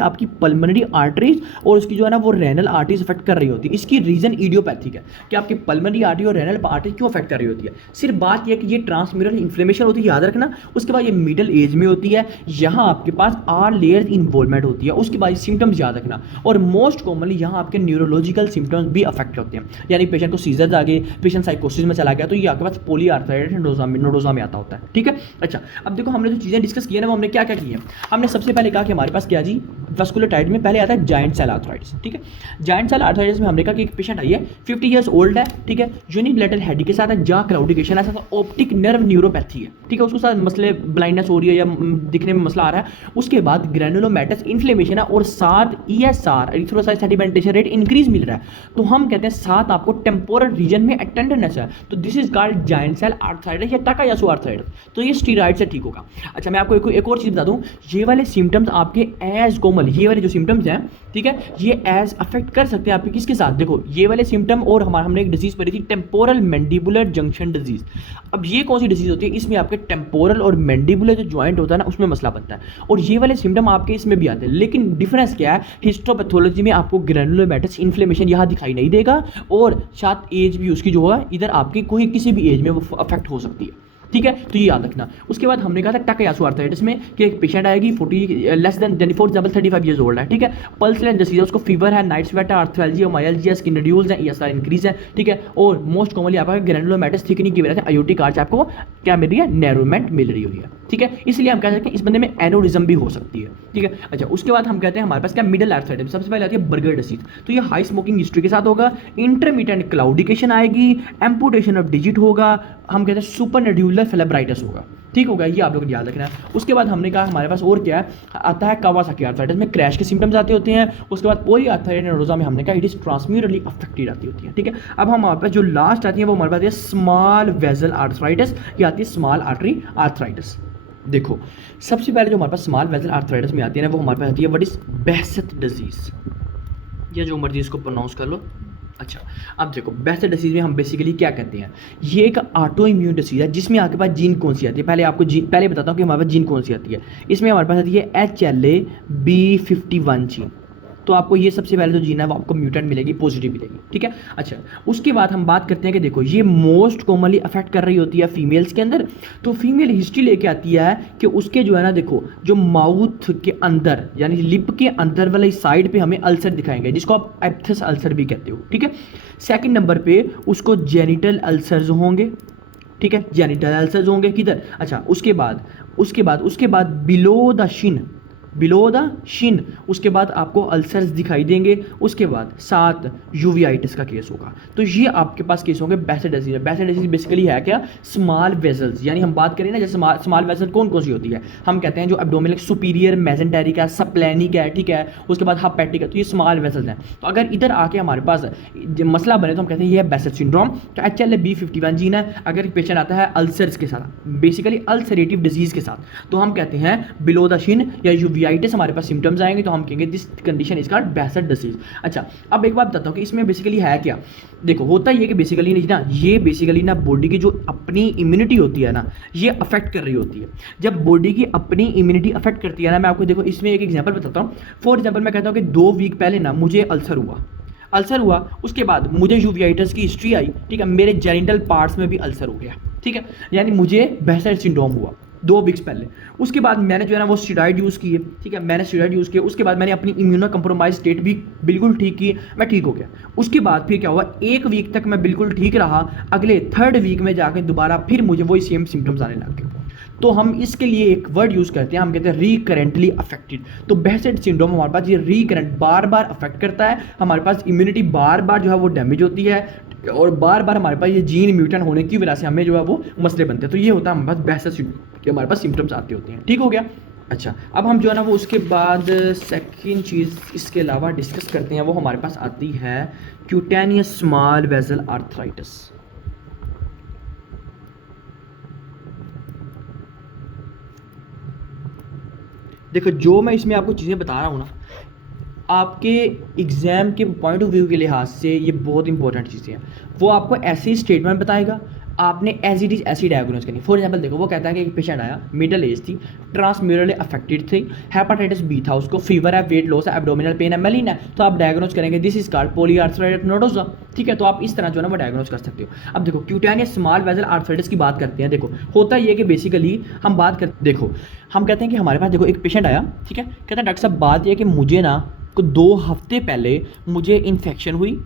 आपकी पल्मोनरी आर्टरीज और उसकी जो है ना वो रेनल आर्टरीज अफेक्ट कर रही होती है। इसकी रीजन इडियोपैथिक है कि आपकी पल्मोनरी आर्टरी और रेनल आर्टरी क्यों अफेक्ट कर रही होती है। सिर्फ बात यह कि ये ट्रांसम्यूरल इन्फ्लेमेशन होती है, याद रखना। उसके बाद ये मिडिल एज में होती है, यहाँ आपके पास आर लेयर इन्वॉल्वमेंट होती है। उसके बाद सिम्टम्स याद रखना, और मोस्ट कॉमनली यहाँ आपके न्यूरोलॉजिकल सिम्टम्स भी अफेक्ट होते हैं। यानी पेशेंट को सीजर्स आ गए, पेशेंट साइकोसिस में चला गया, तो ये आपके पास पॉलीआर्थराइटिस नोडोजा में आता होता है। ठीक है, अच्छा, अब देखो हमने जो चीज़ें डिस्कस की है ना वो हमने क्या क्या की है। हमने सबसे पहले कहा कि हमारे पास क्या जी, वास्कुलर टाइट में पहले आता है जाइंट सेल आर्थराइटिस। ठीक है, जाइंट सेल आर्थराइटिस में हमने कहा कि एक पेशेंट आई है 50 ईयर्स ओल्ड है, ठीक है, यूनिलेटरल हेड के साथ है, जा क्लाउडिकेशन है, साथ ऑप्टिक नर्व न्यूरोपैथी है। ठीक है, उसके साथ मसले ब्लाइंडनेस हो रही है या दिखने में मसला आ रहा है। उसके बाद ग्रैनुलोमैटस इन्फ्लेमेशन है और साथ ESR erythrocyte sedimentation rate increase मिल रहा है। तो हम कहते हैं साथ आपको टेम्पोरल रीजन में अटेंडेंस है, तो this is called giant cell arthritis या टाकायासु आर्थराइटिस। तो ये स्टीरॉइड से ठीक होगा। अच्छा, मैं आपको एक और चीज़ बता दूं, ये वाले सिम्टम्स आपके एज कॉमन, ये वाले जो सिम्टम्स हैं, ठीक है, ये एज अफेक्ट कर सकते हैं आपके किसके साथ, देखो ये वाले सिम्टम और हमने एक डिजीज पढ़ी थी टेम्पोरल मैंडिबुलर जंक्शन डिजीज। अब ये कौन सी डिजीज होती है, इसमें आपके टेम्पोरल और मैंडिबुलर जो जॉइंट होता है ना उसमें मसला बनता है, और ये वाले सिम्टम आपके इसमें भी आते हैं। लेकिन डिफरेंस क्या है, हिस्टोपैथोलॉजी में आपको ग्रैनुलोमैटस इन्फ्लेमेशन यहाँ दिखाई नहीं देगा, और साथ एज भी उसकी जो होगा इधर आपकी कोई किसी भी एज में वो अफेक्ट हो सकती है। ठीक है, तो ये याद रखना। उसके बाद हमने कहा था टाकायासु आर्थराइटिस में कि एक पेशेंट आएगी 40 लेस देन 35 ईयर्स ओल्ड है। ठीक है, पल्सलेस डिसीज है, उसको फीवर है, नाइट स्वेट है, आर्थराल्जिया, मायल्जिया, स्किन रेड्यूल्स है, ESR इंक्रीज है। ठीक है, और मोस्ट कॉमनली आपका ग्रैनुलोमैटस थिकनिंग की वजह से आयोटिक आर्च आपको क्या मिल रही है, नैरोमेंट मिल रही हुई है। ठीक है, इसलिए हम कह सकते हैं इस बंदे में एनोरिज्म भी हो सकती है। ठीक है, अच्छा, उसके बाद हम कहते हैं हमारे पास क्या मिडिल आर्थराइटिस, सबसे पहले आती है बर्गर डिसीज। तो ये हाई स्मोकिंग हिस्ट्री के साथ होगा, इंटरमिटेंट क्लाउडिकेशन आएगी, एम्पुटेशन ऑफ डिजिट होगा, हम कहते हैं सुपरनड्यूलर फेलेब्राइटिस होगा। ठीक होगा, ये आप लोग याद रखना है। उसके बाद हमने कहा हमारे पास और क्या है, आता है कावासाकी आर्थराइटिस में क्रैश के सिम्टम्स आते होते हैं। उसके बाद पॉलीआर्थराइटिस नोडोजा में हमने कहा इट इज ट्रांसम्यूरली अफेक्टेड आती होती है। ठीक है, अब हमारे पास जो लास्ट आती है वो हमारे पास है स्मॉल वेजल आर्थराइटिस, या आती है स्मॉल आर्टरी आर्थराइटिस। देखो सबसे पहले जो हमारे पास स्मॉल वेजल आर्थराइटिस में आती है ना वो हमारे पास आती है व्हाट इज बेसेट डिजीज, या जो मर्जी इसको प्रोनाउंस कर लो। अच्छा, अब देखो बेसेट डिसीज में हम बेसिकली क्या कहते हैं, ये एक ऑटो इम्यून डिसीज है जिसमें आपके पास जीन कौन सी आती है। पहले आपको जीन पहले बताता हूँ कि हमारे पास जीन कौन सी आती है। इसमें हमारे पास आती है HLA-B51 जीन। तो आपको ये सबसे पहले जो जीन है वो आपको म्यूटेंट मिलेगी, पॉजिटिव मिलेगी। ठीक है, अच्छा, उसके बाद हम बात करते हैं कि देखो ये मोस्ट कॉमनली अफेक्ट कर रही होती है फीमेल्स के अंदर। तो फीमेल हिस्ट्री लेके आती है कि उसके जो है ना, देखो जो माउथ के अंदर यानी लिप के अंदर वाली साइड पे हमें अल्सर दिखाएंगे जिसको आप एप्थस अल्सर भी कहते हो। ठीक है, सेकंड नंबर पे उसको जेनिटल अल्सर्स होंगे। ठीक है, जेनिटल अल्सर्स होंगे किधर, अच्छा, उसके बाद बिलो द शिन उसके बाद आपको अल्सर्स दिखाई देंगे। उसके बाद 7 यूवियाइटिस का केस होगा। तो ये आपके पास केस होंगे बेसेट डिसीज। बेसेट डिसीज बेसिकली है क्या, स्मॉल वेजल्स, यानी हम बात करें ना जैसे स्मॉल वेजल कौन कौन सी होती है, हम कहते हैं जो एब्डोमिनल सुपीरियर मेजेंटेरिक है, सप्लेनिक है, ठीक है, उसके बाद हेपेटिक है, तो ये स्मॉल वेजल्स हैं। तो अगर इधर आके हमारे पास मसला बने तो हम कहते हैं ये है बेसेट सिंड्रोम। तो HLA-B51 जीन है। अगर पेशेंट आता है अल्सर्स के साथ, बेसिकली अल्सरेटिव डिजीज के साथ, तो हम कहते हैं बिलो द शिन या यूवियाइटिस हमारे पास सिम्टम्स आएंगे, तो हम कहेंगे this condition is called बेसेट disease. अच्छा, अब एक बात बताता हूँ कि इसमें बेसिकली है क्या। देखो होता ये कि बेसिकली नहीं ना, ये बेसिकली ना बॉडी की जो अपनी इम्यूनिटी होती है ना ये अफेक्ट कर रही होती है। जब बॉडी की अपनी इम्यूनिटी अफेक्ट करती है ना, मैं आपको देखो इसमें एक एग्जांपल बताता हूँ। फॉर एग्जांपल मैं कहता हूँ कि 2 वीक पहले ना मुझे अल्सर हुआ, उसके बाद मुझे यूवियाइटिस की हिस्ट्री आई। ठीक है, मेरे जेनिटल पार्ट्स में भी अल्सर हो गया। ठीक है, यानी मुझे बेहसेट सिंड्रोम हुआ 2 वीक्स पहले। उसके बाद मैंने जो है ना वो स्टेरॉइड यूज़ किए, ठीक है, मैंने स्टेरॉइड यूज़ किया। उसके बाद मैंने अपनी इम्यूनो कंप्रोमाइज स्टेट भी बिल्कुल ठीक की, मैं ठीक हो गया। उसके बाद फिर क्या हुआ, 1 वीक तक मैं बिल्कुल ठीक रहा, अगले 3rd वीक में जाकर दोबारा फिर मुझे वही सेम सिम्टम्स आने लग गए। तो हम इसके लिए एक वर्ड यूज़ करते हैं, हम कहते हैं रिकरेंटली अफेक्टेड। तो बेहसेट सिंड्रोम हमारे पास ये रिकरेंट बार बार अफेक्ट करता है, हमारे पास इम्यूनिटी बार बार जो है वो डैमेज होती है, और बार बार हमारे पास ये जीन म्यूटेंट होने की वजह से हमें जो है वो मसले बनते हैं। तो ये होता है हमारे पास बेहसेट सिंड्रोम के हमारे पास सिम्टम्स आते होते हैं। ठीक हो गया। अच्छा, अब हम जो है ना वो उसके बाद सेकंड चीज़ इसके अलावा डिस्कस करते हैं, वो हमारे पास आती है क्यूटेनियस स्मॉल वेसल आर्थराइटिस। देखो, जो मैं इसमें आपको चीज़ें बता रहा हूँ ना, आपके एग्ज़ाम के पॉइंट ऑफ व्यू के लिहाज से ये बहुत इंपॉर्टेंट चीज़ें हैं। वो आपको ऐसे ही स्टेटमेंट बताएगा, आपने एज इट इज़ ऐसी डायग्नोज करनी। फॉर एग्जांपल देखो, वो कहता है कि एक पेशेंट आया, मिडिल एज थी, ट्रांसम्यूरली अफेक्टेड थी, हेपेटाइटिस बी था उसको, फीवर है, वेट लॉस है, एब्डोमिनल पेन है, मेलिन है। तो आप डायग्नोज करेंगे this is called polyarthritis nodosa. ठीक है, तो आप इस तरह जो है ना वो डायग्नोज कर सकते हो। अब देखो, क्यूटेनियस स्मॉल वेसल आर्थराइटिस की बात करते हैं। देखो, होता ये कि बेसिकली हम बात कर, देखो हम कहते हैं कि हमारे पास देखो एक पेशेंट आया, ठीक है, कहता है डॉक्टर साहब बात यह कि मुझे ना को 2 हफ्ते पहले मुझे इन्फेक्शन हुई,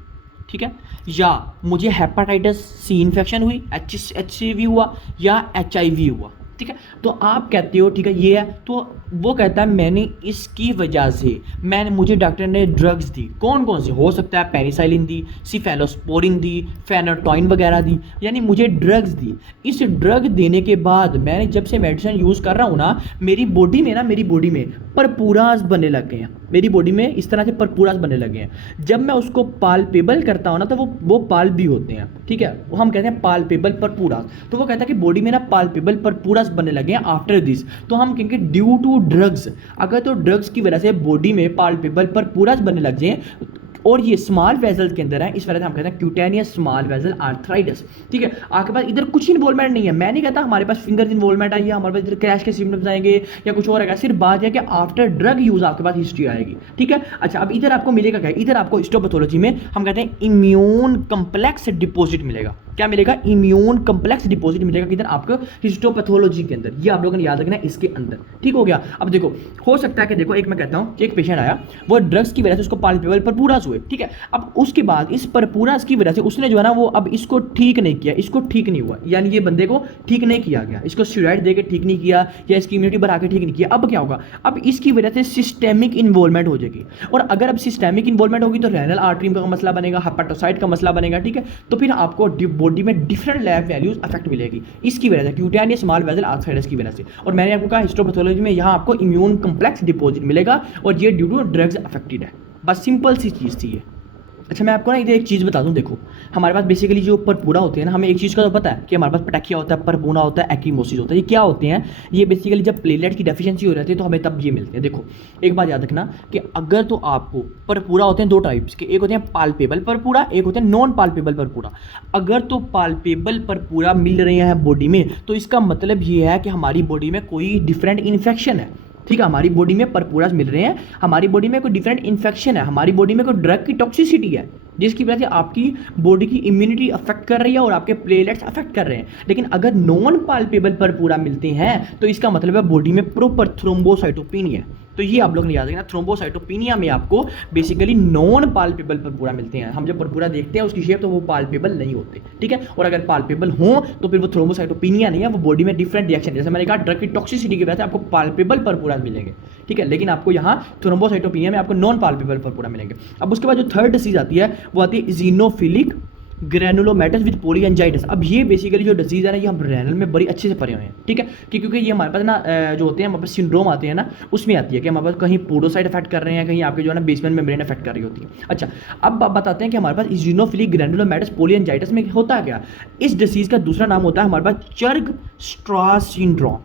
ठीक है, या मुझे हेपेटाइटिस सी इन्फेक्शन हुई, HCV हुआ, या HIV हुआ। ठीक है, तो आप कहते हो ठीक है ये है, तो वो कहता है मैंने इसकी वजह से मुझे डॉक्टर ने ड्रग्स दी। कौन कौन सी हो सकता है, पेनिसिलिन दी, सिफेलोस्पोरिन दी, फेनोटॉइन वगैरह दी, यानी मुझे ड्रग्स दी। इस ड्रग देने के बाद मैंने जब से मेडिसिन यूज़ कर रहा हूँ ना, मेरी बॉडी में परपूरास बनने लग गए हैं, मेरी बॉडी में इस तरह से परपूरास बनने लगे हैं। जब मैं उसको पाल्पेबल करता हूँ ना, तो वो पाल भी होते हैं। ठीक है, वो हम कहते हैं पाल्पेबल परपूरास। तो वो कहता है कि बॉडी में ना पाल्पेबल परपूरास बनने लगे हैं आफ्टर दिस। तो हम कहेंगे ड्यू टू ड्रग्स। अगर तो ड्रग्स की वजह से बॉडी में पाल्पेबल परपूरास बनने लग जाए और ये स्मॉल वेजल्स के अंदर है, इस वजह से हम कहते हैं क्यूटेनियस स्मॉल वेसल आर्थराइटिस। ठीक है, आपके पास इधर कुछ इन्वॉल्वमेंट नहीं है। मैं नहीं कहता हमारे पास फिंगर इन्वॉल्वमेंट आई है, हमारे पास इधर क्रैश के सिम्टम्स आएंगे या कुछ और आएगा। सिर्फ बात है कि आफ्टर ड्रग यूज आपके पास हिस्ट्री आएगी। ठीक है, अच्छा, अब इधर आपको मिलेगा क्या, इधर आपको हिस्टोपैथोलॉजी में हम कहते हैं इम्यून कम्प्लेक्स डिपॉजिट मिलेगा। क्या मिलेगा, इम्यून कम्प्लेक्स डिपॉजिट मिलेगा किधर, आपको हिस्टोपैथोलॉजी के अंदर। ये आप लोगों ने याद रखना है इसके अंदर। ठीक हो गया। अब देखो, हो सकता है कि देखो एक मैं कहता हूँ कि एक पेशेंट आया, वो ड्रग्स की वजह से उसको पाल्पेबल परपूरास हुए। ठीक है, अब उसके बाद इस परपूरास की वजह से उसने जो है ना वो अब इसको ठीक नहीं किया, इसको ठीक नहीं हुआ, यानी ये बंदे को ठीक नहीं किया गया, इसको स्टेरॉइड देके ठीक नहीं किया या इसकी इम्यूनिटी बढ़ा के ठीक नहीं किया। अब क्या होगा, अब इसकी वजह से सिस्टेमिक इन्वॉल्वमेंट हो जाएगी, और अगर अब सिस्टेमिक इन्वॉल्वमेंट होगी तो रेनल आर्टरी का मसला बनेगा, हेपेटोसाइट का मसला बनेगा। ठीक है, तो फिर आपको बॉडी में डिफरेंट लैब वैल्यूज अफेक्ट मिलेगी इसकी वजह से, क्यूटेनियस स्मॉल वेसल आर्थराइटिस की वजह से। और मैंने आपको कहा हिस्टोपैथोलॉजी में यहाँ आपको इम्यून कम्प्लेक्स डिपॉजिट मिलेगा, और ये ड्यू टू ड्रग्स अफेक्टेड है। बस सिंपल सी चीज़ थी ये। अच्छा, मैं आपको ना इधर एक चीज़ बता दूं। देखो, हमारे पास बेसिकली जो परपूरा होते हैं ना, हमें एक चीज़ का तो पता है कि हमारे पास पटाखिया होता है, परपूना होता है, एक्रीमोसिस होता है। ये क्या होते हैं, ये बेसिकली जब प्लेटलेट की डेफिशिएंसी हो जाती है तो हमें तब ये मिलते हैं। देखो, एक बात याद रखना कि अगर तो आपको परपूरा होते हैं 2 टाइप्स के, एक होते हैं पाल्पेबल परपूरा, एक होते हैं नॉन पाल्पेबल परपूरा। अगर तो पाल्पेबल परपूरा मिल रहे हैं बॉडी में, तो इसका मतलब ये है कि हमारी बॉडी में कोई डिफरेंट इन्फेक्शन है। ठीक है, हमारी बॉडी में परपूरास मिल रहे हैं, हमारी बॉडी में कोई डिफरेंट इन्फेक्शन है, हमारी बॉडी में कोई ड्रग की टॉक्सिसिटी है, जिसकी वजह से आपकी बॉडी की इम्यूनिटी अफेक्ट कर रही है और आपके प्लेटलेट्स अफेक्ट कर रहे हैं। लेकिन अगर नॉन पाल्पेबल परपूरा मिलते हैं तो इसका मतलब है बॉडी में प्रॉपर थ्रोम्बोसाइटोपेनिया। तो ये आप लोग ने याद रखना, थ्रोम्बोसाइटोपेनिया में आपको बेसिकली नॉन पाल्पेबल परपूरा मिलते हैं। हम जब परपूरा देखते हैं उसकी शेप, तो वो पाल्पेबल नहीं होते। ठीक है, और अगर पाल्पेबल हो तो फिर वो थ्रोम्बोसाइटोपेनिया नहीं है, वो बॉडी में डिफरेंट रिएक्शन, जैसे मैंने कहा ड्रग की टॉक्सिसिटी की वजह से आपको पाल्पेबल परपूरा मिलेंगे। ठीक है, लेकिन आपको यहाँ थ्रोम्बोसाइटोपेनिया में आपको नॉन पाल्पेबल परपूरा मिलेंगे। अब उसके बाद जो थर्ड डिसीज आती है वो आती है इजिनोफिलिक ग्रैनुलोमैटस विद पोलियंजाइटिस। अब ये बेसिकली जो डिजीज है ना, ये हम रेनल में बड़ी अच्छे से पढ़े हुए हैं। ठीक है, क्योंकि ये हमारे पास ना जो होते हैं हमारे पास सिंड्रोम आते हैं ना, उसमें आती है कि हमारे पास कहीं पोडोसाइट अफेक्ट कर रहे हैं, कहीं आपके जो है ना बेसमेंट मेम्ब्रेन अफेक्ट कर रही होती है। अच्छा, अब आप बताते हैं कि हमारे पास इजिनोफिलिक ग्रैनुलोमैटस पोलियंजाइटिस में होता क्या। इस डिसीज का दूसरा नाम होता है हमारे पास चर्ग स्ट्रास सिंड्रोम।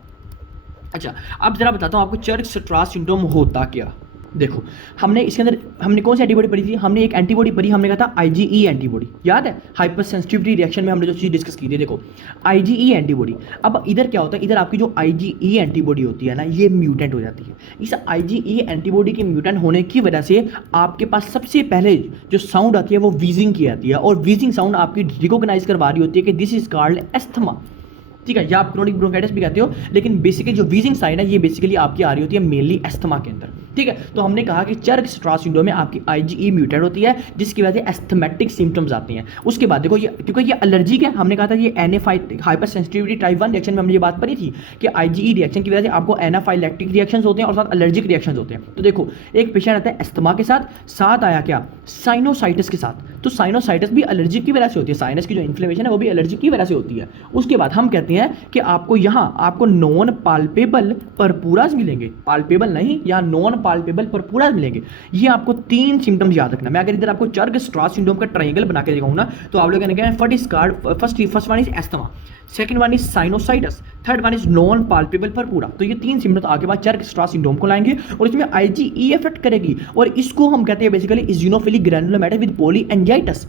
अच्छा, अब जरा बताता हूँ आपको चर्ग स्ट्रास सिंड्रोम होता क्या। देखो, हमने इसके अंदर हमने कौन सी एंटीबॉडी पढ़ी थी, हमने एक एंटीबॉडी पढ़ी, हमने कहा था IgE एंटीबॉडी, याद है, हाइपर सेंसिटिविटी रिएक्शन में हमने जो चीज़ डिस्कस की थी। देखो, IgE एंटीबॉडी। अब इधर क्या होता है, इधर आपकी जो IgE एंटीबॉडी होती है ना, ये म्यूटेंट हो जाती है। इस IgE एंटीबॉडी के म्यूटेंट होने की वजह से आपके पास सबसे पहले जो साउंड आती है वो वीजिंग की आती है, और वीजिंग साउंड आपकी रिकॉग्नाइज करवा रही होती है कि दिस इज कॉल्ड एस्थमा। ठीक है, या आप क्रोनिक ब्रोंकाइटिस भी कहते हो, लेकिन बेसिकली जो वीजिंग साइन है ये बेसिकली आपकी आ रही होती है मेनली एस्थमा के अंदर। ठीक है, तो हमने कहा कि चर्क-स्ट्रॉस सिंड्रोम में आपकी IgE म्यूटेंट होती है, जिसकी वजह से एस्थमेटिक सिम्टम्स आती हैं। उसके बाद देखो ये, क्योंकि ये एलर्जिक है, हमने कहा था ये हाइपर सेंसिटिविटी टाइप 1 रिएक्शन में हमने ये बात पढ़ी थी कि IgE रिएक्शन की वजह से आपको एनाफाइलैक्टिक रिएक्शंस होते हैं और साथ एलर्जिक रिएक्शंस होते हैं। तो देखो एक पेशेंट आता है एस्थमा के साथ आया क्या, साइनोसाइटिस के साथ। तो साइनोसाइटिस भी एलर्जिक की वजह से होती है, साइनस की जो इन्फ्लेमेशन है वो भी एलर्जिक की वजह से होती है। उसके बाद हम कहते हैं कि आपको यहाँ आपको नॉन पाल्पेबल परपूरास मिलेंगे, पाल्पेबल नहीं, यहाँ नॉन पाल्पेबल परपूरास मिलेंगे। ये आपको 3 सिम्टम्स याद रखना। मैं अगर इधर आपको चर्क-स्ट्रॉस सिंड्रोम का ट्रायंगल बना के दिखाऊँ ना, तो आप लोग क्या first one is asthma, second one is sinusitis, third one is non palpable purpura. तो ये 3 सिम्टम्स आगे बाद चर्क-स्ट्रॉस सिंड्रोम को लाएंगे और इसमें IgE इफेक्ट करेगी और इसको हम कहते हैं बेसिकली इज़िनोफिलिक ग्रैनुलोमेटस विद पॉलीएंजाइटिस।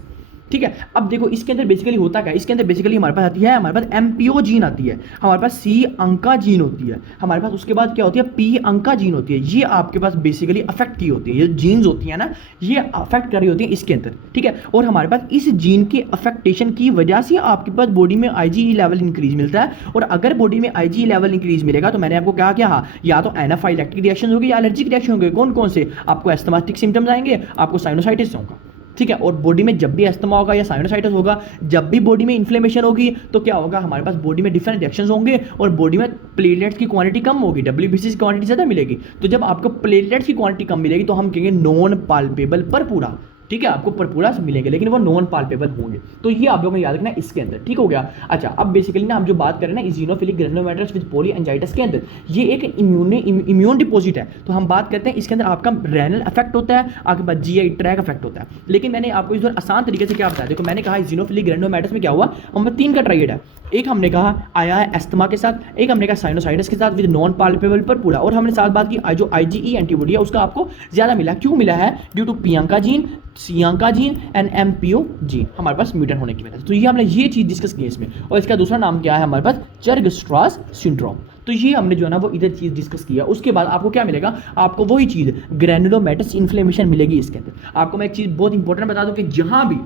ठीक है, अब देखो इसके अंदर बेसिकली होता क्या है, इसके अंदर बेसिकली हमारे पास आती है, हमारे पास MPO जीन आती है, हमारे पास C अंका जीन होती है, हमारे पास उसके बाद क्या होती है P अंका जीन होती है। ये आपके पास बेसिकली अफेक्ट की होती है, ये जीन्स होती है ना, ये अफेक्ट कर रही होती है इसके अंदर। ठीक है, और हमारे पास इस जीन के अफेक्टेशन की वजह से आपके पास बॉडी में IgE लेवल इंक्रीज मिलता है। और अगर बॉडी में IgE लेवल इंक्रीज मिलेगा तो मैंने आपको क्या किया, या तो एनाफाइलैक्टिक रिएक्शन होगी या एलर्जिक रिएक्शन होंगे। कौन कौन से, आपको एस्थमाटिक सिम्टम्स आएंगे, आपको साइनोसाइटिस होगा। ठीक है, और बॉडी में जब भी एस्थमा होगा या साइनोसाइटिस होगा, जब भी बॉडी में इन्फ्लेमेशन होगी तो क्या होगा, हमारे पास बॉडी में डिफरेंट रिएक्शंस होंगे और बॉडी में प्लेटलेट्स की क्वांटिटी कम होगी, WBC की क्वांटिटी ज़्यादा मिलेगी। तो जब आपको प्लेटलेट्स की क्वांटिटी कम मिलेगी तो हम कहेंगे नॉन पाल्पेबल परपूरा। ठीक है, आपको परपूरा मिलेंगे लेकिन वो नॉन पाल्पेबल होंगे। तो ये आप लोगों को याद रखना है इसके अंदर। ठीक हो गया। अच्छा, अब बेसिकली ना हम जो बात कर रहे हैं ना इज़िनोफिलिक ग्रैनुलोमेटस विद पॉलीएंजाइटिस के अंदर, ये एक इम्यून डिपॉजिट है। तो हम बात करते हैं इसके अंदर आपका रेनल इफेक्ट होता है, आपके पास GI ट्रैक इफेक्ट होता है। लेकिन मैंने आपको इस बार आसान तरीके से क्या बताया, देखो मैंने कहा इज़िनोफिलिक ग्रैनुलोमेटस में क्या हुआ, हमें 3 का ट्रायड है। एक हमने कहा आया है एस्थमा के साथ, एक हमने कहा साइनोसाइटिस के साथ विद नॉन पाल्पेबल परपूरा, और हमने साथ बात की जो IgE एंटीबॉडी है उसका आपको ज़्यादा मिला। क्यों मिला है, due to P ANCA gene, C ANCA gene and MPO gene हमारे पास म्यूटेंट होने की वजह से। तो ये हमने ये चीज़ डिस्कस की इसमें, और इसका दूसरा नाम क्या है हमारे पास, चर्क-स्ट्रॉस सिंड्रोम। तो ये हमने जो है ना वो इधर चीज़ डिस्कस किया। उसके बाद आपको क्या मिलेगा, आपको वही चीज़ ग्रैनुलोमेटस इन्फ्लेमेशन मिलेगी इसके अंदर। आपको मैं एक चीज़ बहुत इंपॉर्टेंट बता दूं कि जहाँ भी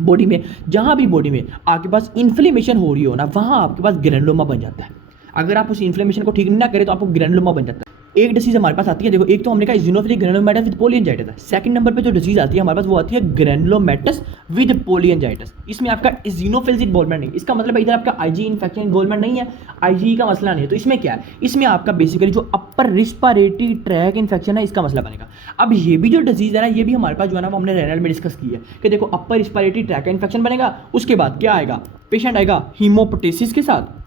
बॉडी में आपके पास इन्फ्लेमेशन हो रही हो ना, वहाँ आपके पास ग्रैनुलोमा बन जाता है। अगर आप उस इन्फ्लेमेशन को ठीक नहीं ना करें तो आपको ग्रैनुलोमा बन जाता है। एक डिसीज हमारे पास आती है, देखो एक तो हमने कहा इज़िनोफिलिक ग्रैनुलोमेटस विद पॉलीएंजाइटिस है। सेकंड नंबर पे जो डिसीज आती है हमारे पास वो आती है ग्रैनुलोमेटस विद पॉलीएंजाइटिस। इसमें आपका इज़िनोफिल्स इन्वॉल्वमेंट नहीं, इसका मतलब इधर आपका IgE इन्फेक्शन इन्वॉल्वमेंट नहीं है, IgE का मसला नहीं है। तो इसमें क्या है, इसमें आपका बेसिकली जो अपर रिस्पिरेटरी ट्रैक इन्फेक्शन है इसका मसला बनेगा। अब ये भी जो डिजीज है ना, ये भी हमारे पास जो है ना वो हमने रेनल में डिस्कस की है कि देखो अपर रिस्पिरेटरी ट्रैक का इन्फेक्शन बनेगा। उसके बाद क्या आएगा, पेशेंट आएगा हीमोप्टेसिस के साथ।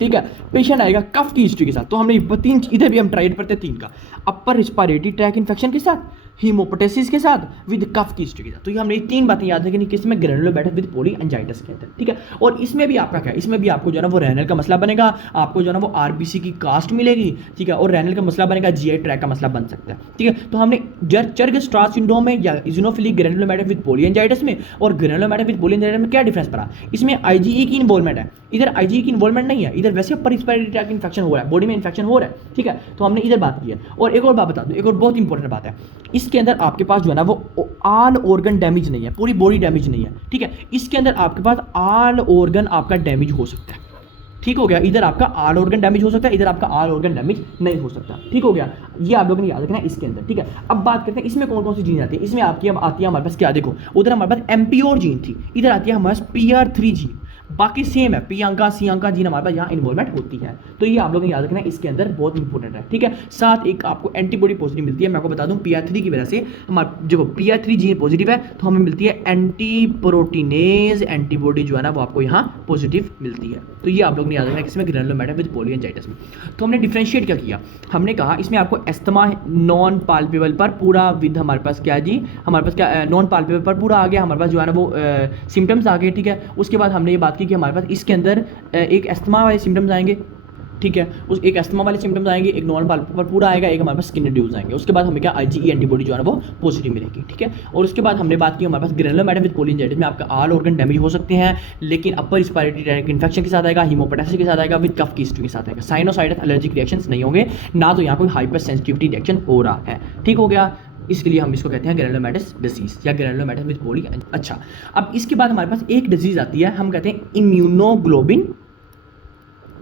ठीक है, पेशेंट आएगा कफ की हिस्ट्री के साथ। तो हमने 3 इधर भी हम ट्राइड करते हैं 3 का, अपर रिस्पिरेटरी ट्रैक इन्फेक्शन के साथ, हीमोप्टेसिस के साथ, विद कफ की हिस्ट्री के साथ। तो ये हमने 3 बातें याद रखनी कि इसमें ग्रैनुलोमेटस विद पॉलीएंजाइटिस के अंदर। ठीक है, और इसमें भी आपका क्या है, इसमें भी आपको जो है ना वो रेनल का मसला बनेगा, आपको जो है ना वो RBC की कास्ट मिलेगी। ठीक है, और रेनल का मसला बनेगा, GI ट्रैक का मसला बन सकता है। ठीक है, तो हमने चर्क-स्ट्रॉस सिंड्रोम में या इज़िनोफिलिक ग्रैनुलोमेटस विद पॉलीएंजाइटिस में और ग्रैनुलोमेटस विद पॉलीएंजाइटिस में क्या डिफरेंस पड़ा, इसमें IgE की इन्वॉल्वमेंट है, इधर IgE की इन्वॉल्वमेंट नहीं है, इधर वैसे अपर रिस्पिरेटरी ट्रैक इन्फेक्शन हो रहा है, बॉडी में इन्फेक्शन हो रहा है। ठीक है, तो हमने इधर बात की है। और एक और बात बता दूं, एक और बहुत इंपॉर्टेंट बात है, इसके अंदर आपके पास जो है ना वो ऑल ऑर्गन डैमेज नहीं है, पूरी बॉडी डैमेज नहीं है। ठीक है, इसके अंदर आपके पास ऑल ऑर्गन आपका डैमेज हो सकता है। ठीक हो गया, इधर आपका ऑल ऑर्गन डैमेज हो सकता है, इधर आपका ऑल ऑर्गन डैमेज नहीं हो सकता। ठीक हो गया, ये आप लोगों ने याद रखना है इसके अंदर। ठीक है, अब बात करते हैं इसमें कौन कौन सी जीन आती है। इसमें आपकी अब आती है हमारे पास क्या, देखो उधर हमारे पास MPO जीन थी, इधर आती है हमारे पास PR3 जीन। बाकी सेम है, P अंका C अंका जीन हमारे पास यहाँ इन्वॉल्वमेंट होती है। तो ये आप लोगों ने याद रखना है इसके अंदर, बहुत इंपॉर्टेंट है। ठीक है, साथ एक आपको एंटीबॉडी पॉजिटिव मिलती है। मैं आपको बता दूं PR3 की वजह से हमारा जो PR3 जीन पॉजिटिव है तो हमें मिलती है एंटी प्रोटीनेज एंटीबॉडी जो है ना वो आपको यहाँ पॉजिटिव मिलती है। तो ये आप लोग ने याद रखना है इसमें ग्रैनुलोमेटस विद पॉलीएंजाइटिस में। तो हमने डिफरेंशिएट क्या किया, हमने कहा इसमें आपको एस्थमा नॉन पाल्पेबल पर पूरा विद हमारे पास क्या जी, हमारे पास क्या नॉन पाल्पेबल पर पूरा आ गया, हमारे पास जो है ना वो सिम्टम्स आ गए। ठीक है, उसके बाद हमने ये बात की कि हमारे पास इसके अंदर एक एस्थमा वाले सिम्टम्स आएंगे। ठीक है, उस एक एस्थमा वाले सिम्टम्स आएंगे, एक नॉन पाल्पेबल पूरा आएगा, एक हमारे पास स्किन रिड्यूस आएंगे। उसके बाद हमें क्या IgE एंटीबॉडी जो है ना वो पॉजिटिव मिलेगी। ठीक है, और उसके बाद हमने बात की हमारे पास ग्रैनुलोमेटस विद पॉलीएंजाइटिस में आपका ऑल ऑर्गन डैमेज हो सकते हैं, लेकिन अपर रिस्पिरेटरी ट्रैक इन्फेक्शन के साथ आएगा, हीमोप्टेसिस के साथ आएगा, विद कफ की हिस्ट्री के साथ आएगा। साइनोसाइटिस एलर्जिक रिएक्शंस नहीं होंगे, ना तो यहाँ कोई हाइपर सेंसिटिविटी रिएक्शन हो रहा है। ठीक हो गया, इसके लिए हम इसको कहते हैं ग्रैनुलोमेटस डिसीज या ग्रैनुलोमेटस विद पॉली। अच्छा, अब इसके बाद हमारे पास एक डिजीज आती है, हम कहते हैं इम्यूनोग्लोबिन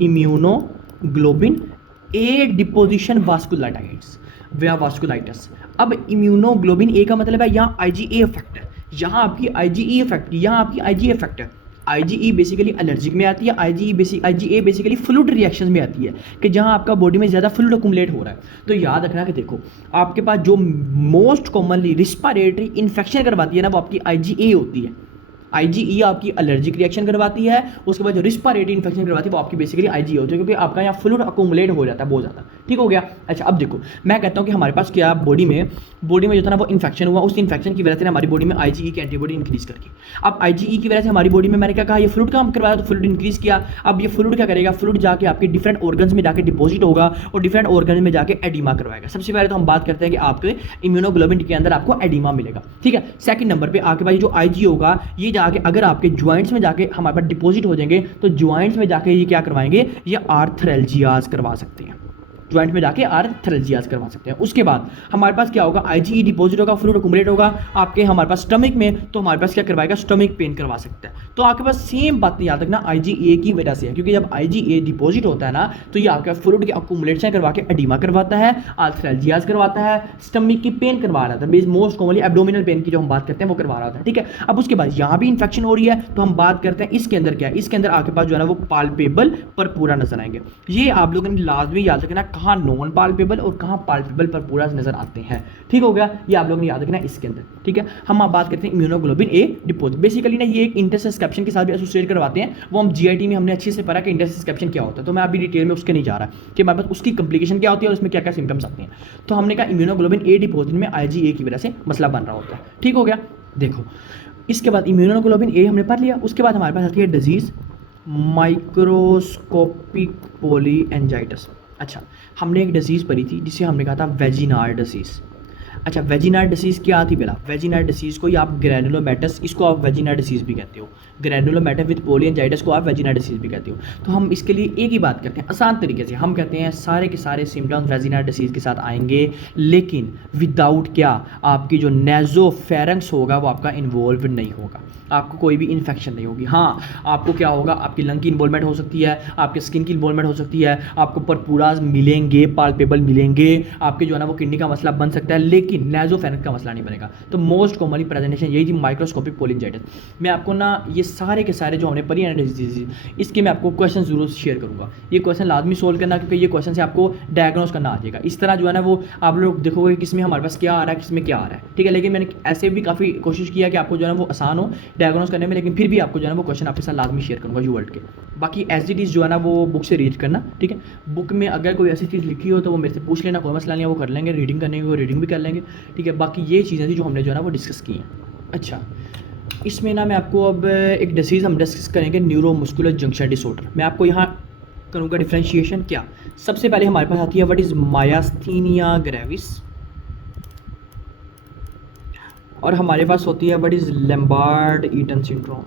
इम्यूनोग्लोबिन ए डिपोजिशन वास्कुलाइटाइट्स या वास्कुलाइटिस। अब इम्यूनोग्लोबिन ए का मतलब है यहाँ IgA इफेक्ट है, यहाँ आपकी IgE इफेक्ट, यहाँ आपकी IgA इफेक्ट है। IgE बेसिकली एलर्जिक में आती है, IgA बेसिकली फ्लूइड रिएक्शन में आती है कि जहाँ आपका बॉडी में ज़्यादा फ्लूइड अकुमुलेट हो रहा है। तो याद रखना कि देखो आपके पास जो मोस्ट कॉमनली रिस्पायरेटरी इन्फेक्शन करवाती है ना वो आपकी IgA होती है। IgE आपकी एलर्जिक रिएक्शन करवाती है, उसके बाद जो रिस्पायरेटरी इन्फेक्शन करवाती है वो आपकी बेसिकली IgE होती है, क्योंकि आपका यहाँ फ्लूइड अकुमुलेट हो जाता है बहुत ज़्यादा। ठीक हो गया। अच्छा अब देखो मैं कहता हूँ कि हमारे पास क्या बॉडी में जो था ना वो इन्फेक्शन हुआ, उस इन्फेक्शन की वजह से हमारी बॉडी में IgE की एंटीबॉडी इंक्रीज करके, अब IgE की वजह से हमारी बॉडी में मैंने क्या कहा ये फ्लूइड काम करवाया तो फ्लूइड इंक्रीज किया। अब ये फ्लूइड क्या करेगा, फ्लूइड जाके आपके डिफरेंट ऑर्गन्स में जाके डिपॉजिट होगा और डिफरेंट ऑर्गन में जाके एडिमा करवाएगा। सबसे पहले तो हम बात करते हैं कि आपके इम्यूनोग्लोबिन के अंदर आपको एडिमा मिलेगा। ठीक है। सेकंड नंबर पे आपके पास जो IgE होगा ये जाके अगर आपके ज्वाइंट्स में जाके हमारे पास डिपॉजिट हो जाएंगे तो ज्वाइंट्स में जाके ये क्या करवाएंगे, ये आर्थरेल्जियाज करवा सकते हैं, ज्वाइंट में जाके आर्थरेल्जियाज करवा सकते हैं। उसके बाद हमारे पास क्या होगा, IgE डिपॉजिट होगा, फ्लूइड अकुमुलेट होगा आपके हमारे पास स्टमक में, तो हमारे पास क्या करवाएगा, स्टमक पेन करवा सकता है। तो आपके पास सेम बात याद रखना IgA की वजह से है, क्योंकि जब IgA डिपॉजिट होता है ना तो ये आपका फ्लूइड के अकुमुलेशन करवा के एडिमा करवाता है, आर्थरेल्जियाज करवाता है, स्टमक की पेन करवा रहा था, मोस्ट कॉमनली एब्डोमिनल पेन की जो हम बात करते हैं वो करवा रहा था। ठीक है। अब उसके बाद यहाँ भी इन्फेक्शन हो रही है तो हम बात करते हैं इसके अंदर क्या है, इसके अंदर आपके पास जो है ना वो पाल्पेबल पर पूरा नजर आएंगे। ये आप लोगों ने लाजमी याद रखना कहाँ नॉन पाल्पेबल और कहां पाल्पेबल पर पूरा नजर आते हैं। ठीक हो गया। ये आप लोगों ने याद रखना इसके अंदर। ठीक है। हम बात करते हैं इम्यूनोग्लोबिन ए डिपॉजिट। बेसिकली ना ये एक इंटरसेप्शन के साथ भी एसोसिएट करवाते हैं, वो हम GIT में हमने अच्छे से पढ़ा कि इंटरसेप्शन क्या होता है, तो मैं अभी डिटेल में उसके नहीं जा रहा कि हमारे पास उसकी कंप्लिकेशन क्या होती है और उसमें क्या क्या सिम्टम्स आते हैं। तो हमने कहा इम्यूनोग्लोबिन ए डिपॉजिट में IgA की वजह से मसला बन रहा होता है। ठीक हो गया। देखो इसके बाद इम्यूनोग्लोबिन ए हमने पढ़ लिया, उसके बाद हमारे पास आती है डिजीज माइक्रोस्कोपिक पॉलीएंजाइटिस। अच्छा हमने एक डिसीज़ पढ़ी थी जिसे हमने कहा था वेजिनार डिसीज़। अच्छा वेजिनार डिसीज़ क्या थी पहला, वेजिनार डिसीज़ को या आप ग्रैनुलोमैटस, इसको आप वेजिनार डिसीज़ भी कहते हो, ग्रैनुलोमैटस विद पॉलीएंजाइटिस को आप वेजिनार डिसीज़ भी कहते हो। तो हम इसके लिए एक ही बात करते हैं आसान तरीके से, हम कहते हैं सारे के सारे सिम्टम्स वेजिनार डिसीज़ के साथ आएंगे, लेकिन विदाउट क्या, आपकी जो नेज़ोफेरेंक्स होगा वो आपका इन्वॉल्व नहीं होगा, आपको कोई भी इन्फेक्शन नहीं होगी। हाँ आपको क्या होगा, आपकी लंग की इन्वॉल्वमेंट हो सकती है, आपके स्किन की इन्वॉल्वमेंट हो सकती है, आपको परपूराज मिलेंगे, पाल्पेबल मिलेंगे, आपके जो है ना वो किडनी का मसला बन सकता है, लेकिन नेज़ोफेरेंक्स का मसला नहीं बनेगा। तो मोस्ट कॉमनली प्रेजेंटेशन यही थी माइक्रोस्कोपिक पॉलीएंजाइटिस। मैं आपको ना ये सारे के सारे जो हमने पढ़ी है डिजीज, इसके मैं आपको क्वेश्चन जरूर शेयर करूँगा। ये क्वेश्चन लाजमी सोल्व करना, क्योंकि ये क्वेश्चन से आपको डायग्नोस करना आ जाएगा। इस तरह जो है ना वो आप लोग देखोगे किसमें हमारे पास क्या आ रहा है, किसमें क्या आ रहा है। ठीक है। लेकिन मैंने ऐसे भी काफ़ी कोशिश किया कि आपको जो है वो आसान हो डायग्नोस करने में, लेकिन फिर भी आपको जो है ना वो क्वेश्चन आपके साथ लाजमी शेयर करूँगा यूवर्ल्ड के। बाकी एसडीडीज जो है ना वो बुक से रीड करना। ठीक है। बुक में अगर कोई ऐसी चीज़ लिखी हो तो वो मेरे से पूछ लेना, कोई मसला नहीं है, वो कर लेंगे, रीडिंग करने की वो रीडिंग भी कर लेंगे। ठीक है। बाकी ये चीज़ें थी जो हमने जो है ना वो डिस्कस की हैं। अच्छा इसमें ना मैं आपको अब एक डिसीज़ हम डिस्कस करेंगे, न्यूरोमस्कुलर जंक्शन डिसऑर्डर। मैं आपको यहाँ करूँगा डिफ्रेंशिएशन। क्या सबसे पहले हमारे पास आती है व्हाट इज़ मायास्थीनिया ग्रेविस, और हमारे पास होती है व्हाट इज़ लैम्बार्ड ईटन सिंड्रोम।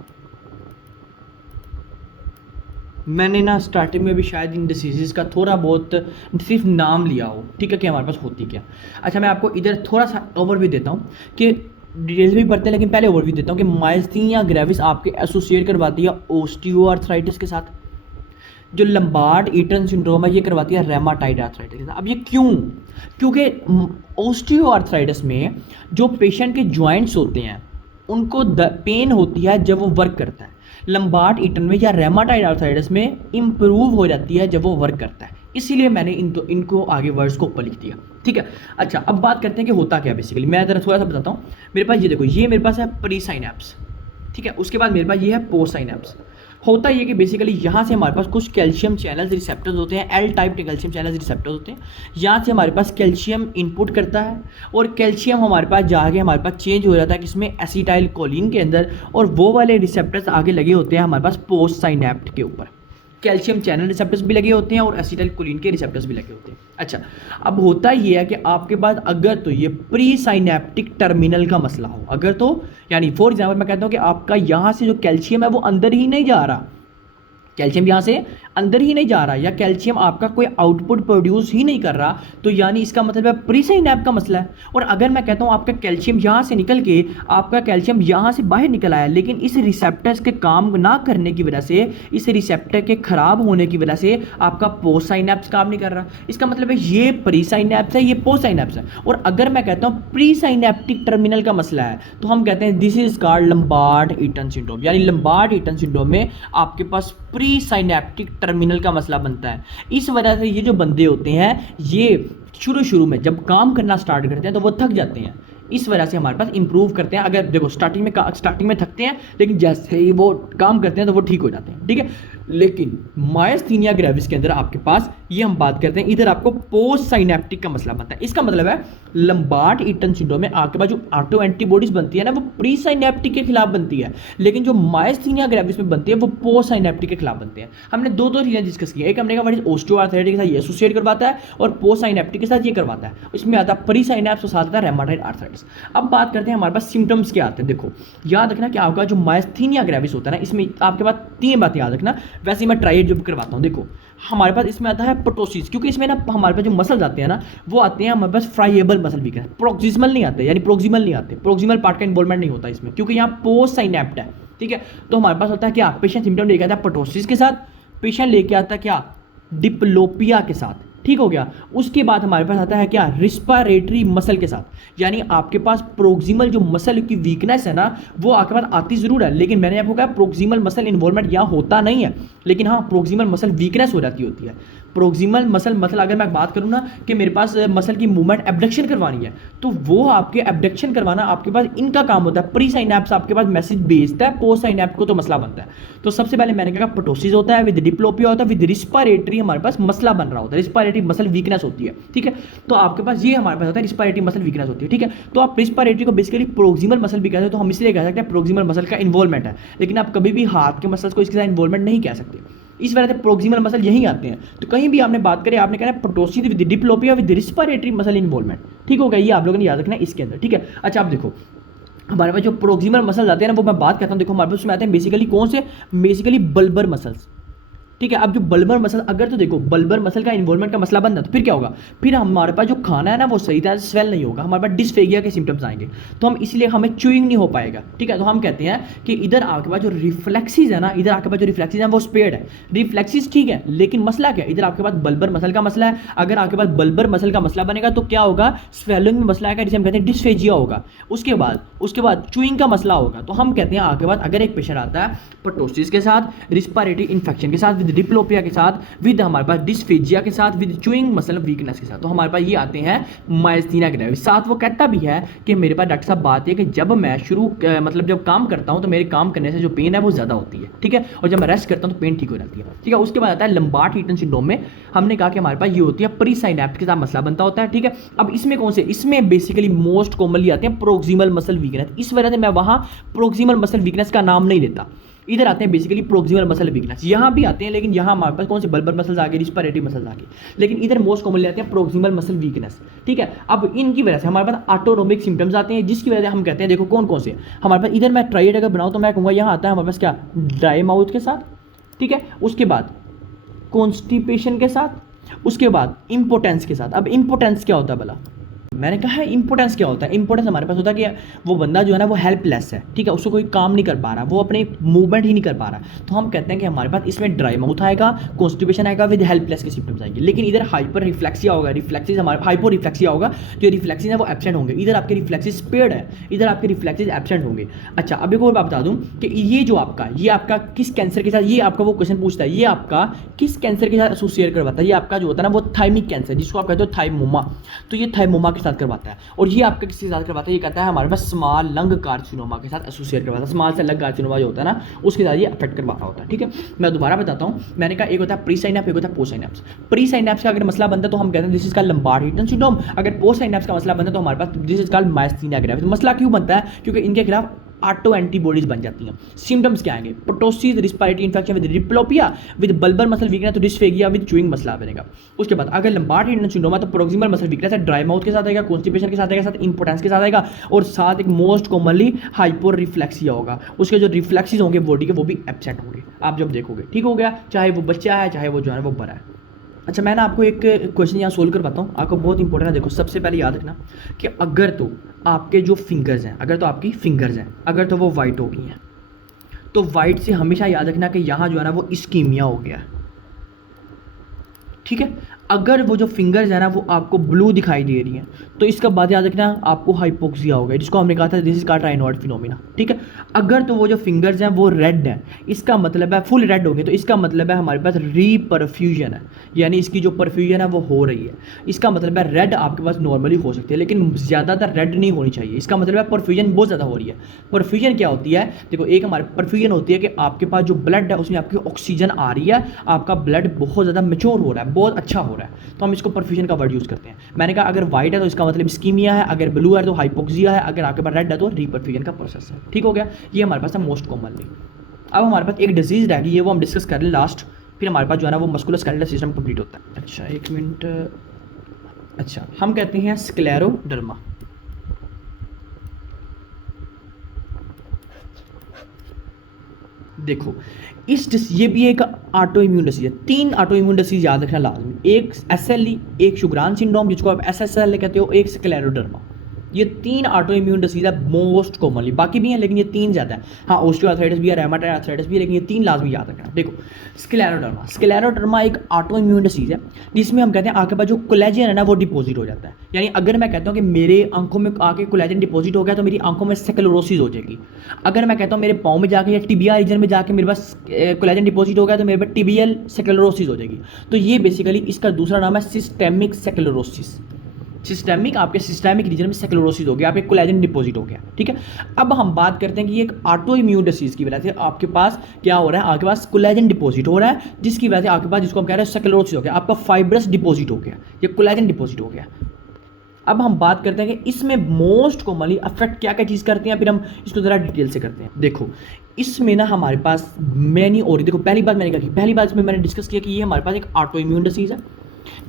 मैंने ना स्टार्टिंग में भी शायद इन डिसीज़ का थोड़ा बहुत सिर्फ नाम लिया हो। ठीक है कि हमारे पास होती क्या। अच्छा मैं आपको इधर थोड़ा सा ओवरव्यू देता हूँ कि डिटेल्स भी पढ़ते हैं, लेकिन पहले ओवरव्यू देता हूँ कि मायस्थीनिया ग्रेविस आपके एसोसिएट करवाती है ओस्टियोआर्थराइटिस के साथ, जो लंबार्ड ईटन सिंड्रोम है ये करवाती है रेमाटाइड आर्थराइटिस के साथ। अब ये क्यों, क्योंकि ओस्टियोआर्थराइटिस में जो पेशेंट के जॉइंट्स होते हैं उनको पेन होती है जब वो वर्क करता है, लंबार्ड ईटन में या रेमाटाइड आर्थराइटिस में इंप्रूव हो जाती है जब वो वर्क करता है। इसीलिए मैंने इनको आगे वर्ड्स को ऊपर लिख दिया। ठीक है। अच्छा अब बात करते हैं कि होता क्या है बेसिकली। मैं ज़रा थोड़ा सा बताता हूँ। मेरे पास ये देखो, ये मेरे पास है प्री साइनेप्स। ठीक है। उसके बाद मेरे पास ये है पोस्ट साइनेप्स। होता ये कि बेसिकली यहाँ से हमारे पास कुछ कैल्शियम चैनल्स रिसेप्टर्स होते हैं, एल टाइप के कैल्शियम चैनल्स रिसेप्टर्स होते हैं। यहाँ से हमारे पास कैल्शियम इनपुट करता है और कैल्शियम हमारे पास जाके हमारे पास चेंज हो जाता है किसमें, एसिटाइल कोलिन के अंदर, और वो वाले रिसेप्टर्स आगे लगे होते हैं हमारे पास पोस्ट साइनेप्ट के ऊपर। कैल्शियम चैनल रिसेप्टर्स भी लगे होते हैं और एसिटाइल कोलिन के रिसेप्टर्स भी लगे होते हैं। अच्छा अब होता ये है कि आपके पास अगर तो ये प्री साइनेप्टिक टर्मिनल का मसला हो, अगर तो यानी फॉर एग्जाम्पल मैं कहता हूँ कि आपका यहाँ से जो कैल्शियम है वो अंदर ही नहीं जा रहा, कैल्शियम यहाँ से अंदर ही नहीं जा रहा या कैल्शियम आपका कोई आउटपुट प्रोड्यूस ही नहीं कर रहा, तो यानी इसका मतलब है प्री साइनैप का मसला है। और अगर मैं कहता हूँ आपका कैल्शियम यहाँ से निकल के आपका कैल्शियम यहाँ से बाहर निकल आया, लेकिन इस रिसेप्टर्स के काम ना करने की वजह से, इस रिसेप्टर के खराब होने की वजह से आपका पोस्ट साइनैप्स काम नहीं कर रहा, इसका मतलब है ये प्री साइनैप्स है, ये पोस्ट साइनैप्स है। और अगर मैं कहता हूँ प्री साइनैप्टिक टर्मिनल का मसला है, तो हम कहते हैं this is called Lambert Eaton syndrome. यानी लंबार्ड ईटन सिंड्रोम में आपके पास प्री साइनैप्टिक टर्मिनल का मसला बनता है। इस वजह से ये जो बंदे होते हैं ये शुरू में जब काम करना स्टार्ट करते हैं तो वो थक जाते हैं, इस वजह से हमारे पास इंप्रूव करते हैं। अगर देखो स्टार्टिंग में थकते हैं, लेकिन जैसे ही वो काम करते हैं तो वो ठीक हो जाते हैं, ठीक है। लेकिन मायस्थीनिया ग्रेविस के अंदर आपके पास ये हम बात करते हैं, इधर आपको पोस्ट साइनैप्टिक का मसला बनता है। इसका मतलब है लंबार्ड ईटन सिंड्रोम में आपके पास जो ऑटो एंटीबॉडीज बनती है ना, वो प्री साइनैप्टिक के खिलाफ बनती है, लेकिन जो मायस्थीनिया ग्रेविस में बनती है वो पोस्ट साइनैप्टिक के खिलाफ बनती है। हमने दो चीजें डिस्कस की है, एक हमने कहा ओस्टियोआर्थराइटिस के साथ ये एसोसिएट करवाता है और पोस्ट साइनैप्टिक के साथ ये करवाता है। इसमें आता है प्री साइनैप्स और साथ आता है रेमाटॉइड आर्थराइटिस। अब बात करते हैं हमारे पास सिम्टम्स क्या आते हैं। देखो याद रखना कि आपका जो मायस्थीनिया ग्रेविस होता है ना, इसमें आपके पास 3 बातें याद रखना। वैसे ही मैं ट्राइड जो करवाता हूँ, देखो हमारे पास इसमें आता है पटोसिस, क्योंकि इसमें ना हमारे पास जो मसल्स आते हैं ना, वो आते हैं हमारे पास फ्राइएबल मसल वीकनेस, प्रोक्सिमल नहीं आते, यानी प्रोक्सिमल नहीं आते, प्रोक्सिमल पार्ट का इन्वॉल्वमेंट नहीं होता इसमें, क्योंकि यहाँ पोस्ट साइनैप्ट है, ठीक है। तो हमारे पास होता है क्या, पेशेंट सिम्टम लेके आता है पटोसिस के साथ, पेशेंट लेके आता है क्या, डिप्लोपिया के साथ, ठीक हो गया। उसके बाद हमारे पास आता है क्या, रिस्पायरेटरी मसल के साथ, यानी आपके पास प्रोक्सिमल जो मसल की वीकनेस है ना, वो आपके पास आती जरूर है, लेकिन मैंने आपको कहा प्रोक्सिमल मसल इन्वॉल्वमेंट यहाँ होता नहीं है, लेकिन हाँ प्रोक्सिमल मसल वीकनेस हो जाती होती है। प्रोक्सिमल मसल मतलब अगर मैं बात करूँ ना कि मेरे पास मसल की मूवमेंट एब्डक्शन करवानी है, तो वो आपके एब्डक्शन करवाना आपके पास इनका काम होता है। प्री साइनैप्स आपके पास मैसेज भेजता है, पोस्ट साइनैप्स को तो मसला बनता है। तो सबसे पहले मैंने कहा पटोसिस होता है, विद डिप्लोपिया होता है, विद रिस्पायरेटरी हमारे पास मसला बन रहा होता है, रिस्पायरेटरी मसल वीकनेस होती है, ठीक है। तो आपके पास ये हमारे पास होता है रिस्पायरेटरी मसल वीकनेस होती है, ठीक है। तो आप रिस्पायरेटरी को बेसिकली प्रोक्सिमल मसल भी कहते हैं, तो हम इसलिए कह सकते हैं प्रोक्सिमल मसल का इन्वॉल्वमेंट है, लेकिन आप कभी भी हाथ के मसल्स को इसके साथ इन्वॉल्वमेंट नहीं कह सकते। इस वजह से प्रोक्सिमल मसल यहीं आते हैं। तो कहीं भी आपने बात करी, आपने कहना ptosis with diplopia with respiratory muscle involvement, ठीक हो गया। ये आप लोगों ने याद रखना है इसके अंदर, ठीक है। अच्छा आप देखो हमारे पास जो प्रोक्सिमल मसल आते हैं ना, वो मैं बात करता हूँ। देखो हमारे पास उसमें आते हैं बेसिकली कौन से, बेसिकली बल्बर मसल्स, ठीक है। अब जो बल्बर मसल, अगर तो देखो बल्बर मसल का इन्वॉल्वमेंट का मसला बनता है, तो फिर क्या होगा, फिर हमारे पास जो खाना है ना वो सही तरह से स्वेल नहीं होगा, हमारे पास डिस्फेगिया के सिम्टम्स आएंगे, तो हम इसलिए हमें च्यूइंग नहीं हो पाएगा, ठीक है। तो हम कहते हैं कि इधर आपके पास जो रिफ्लेक्सिस है ना, इधर आपके पास जो रिफ्लेक्सिस है वो स्पेयर्ड है, रिफ्लेक्सिस ठीक है, लेकिन मसला क्या है, इधर आपके पास बल्बर मसल का मसला है। अगर आपके पास बल्बर मसल का मसला बनेगा तो क्या होगा, स्वेलिंग में मसला आएगा, जिसे हम कहते हैं डिस्फेजिया होगा। उसके बाद च्यूइंग का मसला होगा। तो हम कहते हैं आपके पास अगर एक पेशेंट आता है पटोसिस के साथ, रिस्पायरेटरी इन्फेक्शन के साथ, विद डिप्लोपिया के साथ, विद हमारे पास डिस्फेजिया के साथ, विद च्यूइंग मसल वीकनेस के साथ, तो हमारे पास ये आते हैं मायस्थीनिया ग्रेविस। साथ वो कहता भी है कि मेरे पास डॉक्टर साहब बात है कि जब मैं मतलब जब काम करता हूं तो मेरे काम करने से जो पेन है वो ज्यादा होती है, ठीक है, और जब मैं रेस्ट करता हूं तो पेन ठीक हो जाती है, ठीक है। उसके बाद आता है लंबार्ड ईटन सिंड्रोम में हमने कहा कि हमारे पास ये होती है प्री साइनैप्स के साथ मसला बनता होता है, ठीक है। अब इसमें कौन से, इसमें बेसिकली मोस्ट कॉमनली आते हैं प्रोक्सिमल मसल वीकनेस। इस वजह से मैं वहां प्रोक्सिमल मसल वीकनेस का नाम नहीं लेता, इधर आते हैं बेसिकली प्रोक्सिमल मसल वीकनेस। यहाँ भी आते हैं, लेकिन यहाँ हमारे पास कौन से बल्बर मसल्स आ गए, रिस्पायरेटरी मसल्स आ गए, लेकिन इधर मोस्ट कॉमनली आते हैं प्रोक्सिमल मसल वीकनेस, ठीक है। अब इनकी वजह से हमारे पास ऑटोनोमिक सिम्टम्स आते हैं, जिसकी वजह से हम कहते हैं देखो कौन कौन से हमारे पास। इधर मैं ट्राइड अगर बनाऊँ तो मैं कहूँगा यहाँ आता है हमारे पास क्या, ड्राई माउथ के साथ, ठीक है। उसके बाद कॉन्स्टिपेशन के साथ, उसके बाद इंपोटेंस के साथ। अब इंपोटेंस क्या होता है भला, मैंने कहा है इंपोर्टेंस क्या होता है। इंपोर्टेंस हमारे पास होता है कि वो बंदा जो है ना वो हेल्पलेस है, ठीक है, उसको कोई काम नहीं कर पा रहा, वो अपने मूवमेंट ही नहीं कर पा रहा। तो हम कहते हैं कि हमारे पास इसमें ड्राई माउथ आएगा, कॉन्स्टिपेशन आएगा, विद हेल्पलेस के सिम्टम्स आएंगे। लेकिन इधर हाइपर रिफ्लेक्सिया होगा, रिफ्लेक्सिस हमारे हाइपो रिफ्लेक्सिया होगा, जो रिफ्लेक्सिस है वो एब्सेंट होंगे। इधर आपके रिफ्लेक्सिस स्पेयर्ड है, इधर आपके रिफ्लेक्सिस एब्सेंट होंगे। अच्छा अब एक और बात बता दूं कि ये आपका किस कैंसर के साथ, ये आपका वो क्वेश्चन पूछता है, ये आपका किस कैंसर के साथ एसोसिएट करवाता है। ये आपका जो होता है ना वो थाइमिक कैंसर, जिसको आप कहते हो थाइमोमा, तो ये थाइमोमा के साथ करवाता है। और ये आपका किसके साथ करवाता है, ये कहता है हमारे पास स्मॉल लंग कार्सिनोमा के साथ एसोसिएट करवाता है। स्मॉल से लंग कार्सिनोमा जो होता है ना उसके साथ ये अफेक्ट कर रहा होता है, ठीक है। मैं दोबारा बताता हूँ, मैंने कहा एक होता है प्री साइनैप्स, एक होता है पोस्ट साइनैप्स। प्री साइनैप्स का अगर मसला बनता है तो हम कहते हैं this is called Lambert Eaton syndrome. अगर पोस्ट साइनैप्स का मसला बनता है तो हमारे पास this is called myasthenia gravis. मसला क्यों बनता है, क्योंकि इनके खिलाफ ऑटो एंटीबॉडीज बन जाती हैं। सिम्टम्स क्या आएंगे? Ptosis, respiratory infection with diplopia, with bulbar muscle weakness तो डिस्फेगिया, विद चूइंग मसला बनेगा। उसके बाद अगर लंबार्ड हिंडन सिंड्रोम है तो प्रोक्सिमल मसल वीकनेस है, ड्राई माउथ के साथ आएगा, कॉन्स्टिपेशन के साथ आएगा, साथ इंपोर्टेंस के साथ आएगा, और साथ एक मोस्ट कॉमनली हाइपर रिफ्लेक्सिया होगा। उसके जो रिफ्लेक्सेस होंगे बॉडी के वो भी एब्सेंट होंगे आप जब देखोगे। ठीक हो गया, चाहे वो बच्चा है चाहे वो जो है वो बड़ा है। अच्छा, मैं ना आपको एक क्वेश्चन यहाँ सोल्व करवाता हूँ, आपको बहुत इंपॉर्टेंट है। देखो, सबसे पहले याद रखना कि अगर तो आपके जो फिंगर्स हैं, अगर तो आपकी फिंगर्स हैं अगर तो वो वाइट हो गई हैं, तो वाइट से हमेशा याद रखना कि यहाँ जो है ना वो इस्कीमिया हो गया है। ठीक है, अगर वो जो फिंगर्स है ना वो आपको ब्लू दिखाई दे रही हैं तो इसका बाद याद रखना आपको हाइपोक्सिया होगा, जिसको हमने कहा था दिस इज कॉल्ड रायनॉइड फिनोमिना। ठीक है, अगर तो वो जो फिंगर्स हैं वो रेड हैं, इसका मतलब है फुल रेड होंगे, तो इसका मतलब है हमारे पास रीपरफ्यूजन है, यानी इसकी जो परफ्यूजन है वो हो रही है। इसका मतलब है रेड आपके पास नॉर्मली हो सकती है लेकिन ज़्यादातर रेड नहीं होनी चाहिए। इसका मतलब है परफ्यूजन बहुत ज़्यादा हो रही है। परफ्यूजन क्या होती है? देखो, एक हमारे परफ्यूजन होती है कि आपके पास जो ब्लड है उसमें आपकी ऑक्सीजन आ रही है, आपका ब्लड बहुत ज़्यादा मैच्योर हो रहा है, बहुत अच्छा हो रहा है, तो हम इसको परफ्यूजन का वर्ड यूज़ करते हैं। मैंने कहा अगर वाइट है तो इसका मतलब इस्कीमिया है, अगर ब्लू है तो हाइपोक्सिया है, अगर आपके पास रेड है तो रीपरफ्यूजन का प्रोसेस है। ठीक हो गया, ये हमारे पास है मोस्ट कॉमनली। अब हमारे पास एक डिजीज रह गई है, वो हम डिस्कस कर लें लास्ट, फिर हमारे पास जो है ना वो मस्कुलोस्केलेटल सिस्टम कंप्लीट होता है। अच्छा, एक मिनट। अच्छा, हम कहते हैं स्क्लेरोडर्मा। देखो, ये भी एक ऑटो इम्यून डिसीज है। 3 ऑटो इम्यून डिसीज याद रखना लाजमी, एक SLE, एक शुगरान सिंड्रोम जिसको आप SSL कहते हो, एक स्क्लेरोडर्मा। ये 3 ऑटो इम्यून डिसीज है मोस्ट कॉमनली, बाकी भी हैं लेकिन ये 3 ज़्यादा है। हाँ, ऑस्टियोआर्थराइटिस भी है, रेमाटॉइड आर्थराइटिस भी है, लेकिन ये 3 लाजमी याद रखना। देखो, स्क्लेरोडर्मा एक ऑटो इम्यून डिसीज है जिसमें हम कहते हैं आपके पास जो कोलेजन है ना वो डिपॉजिट हो जाता है। यानी अगर मैं कहता हूँ कि मेरे आंखों में आके कोलेजन डिपॉजिट हो गया तो मेरी आंखों में स्क्लेरोसिस हो जाएगी। अगर मैं कहता हूँ मेरे पाँव में जाके या टिबिया रीजन में जाके मेरे पास कोलेजन डिपॉजिट हो गया तो मेरे पास टिबियल स्क्लेरोसिस हो जाएगी। तो ये बेसिकली इसका दूसरा नाम है सिस्टेमिक स्क्लेरोसिस। सिस्टेमिक, आपके सिस्टेमिक रीजन में स्क्लेरोसिस हो गया, आपके कोलेजन डिपॉजिट हो गया। ठीक है, अब हम बात करते हैं कि एक ऑटो इम्यून डिसीज की वजह से आपके पास क्या हो रहा है, आपके पास कोलेजन डिपॉजिट हो रहा है, जिसकी वजह से आपके पास जिसको हम कह रहे हैं स्क्लेरोसिस हो गया, आपका फाइब्रस डिपॉजिट हो गया, ये कोलेजन डिपॉजिट हो गया। अब हम बात करते हैं कि इसमें मोस्ट कॉमनली अफेक्ट क्या क्या चीज़ करती हैं, फिर हम इसको ज़रा डिटेल से करते हैं। देखो, इसमें ना हमारे पास मैनी और देखो, पहली बात मैंने क्या की, पहली बात इसमें मैंने डिस्कस किया कि ये हमारे पास एक ऑटो इम्यून डिसीज है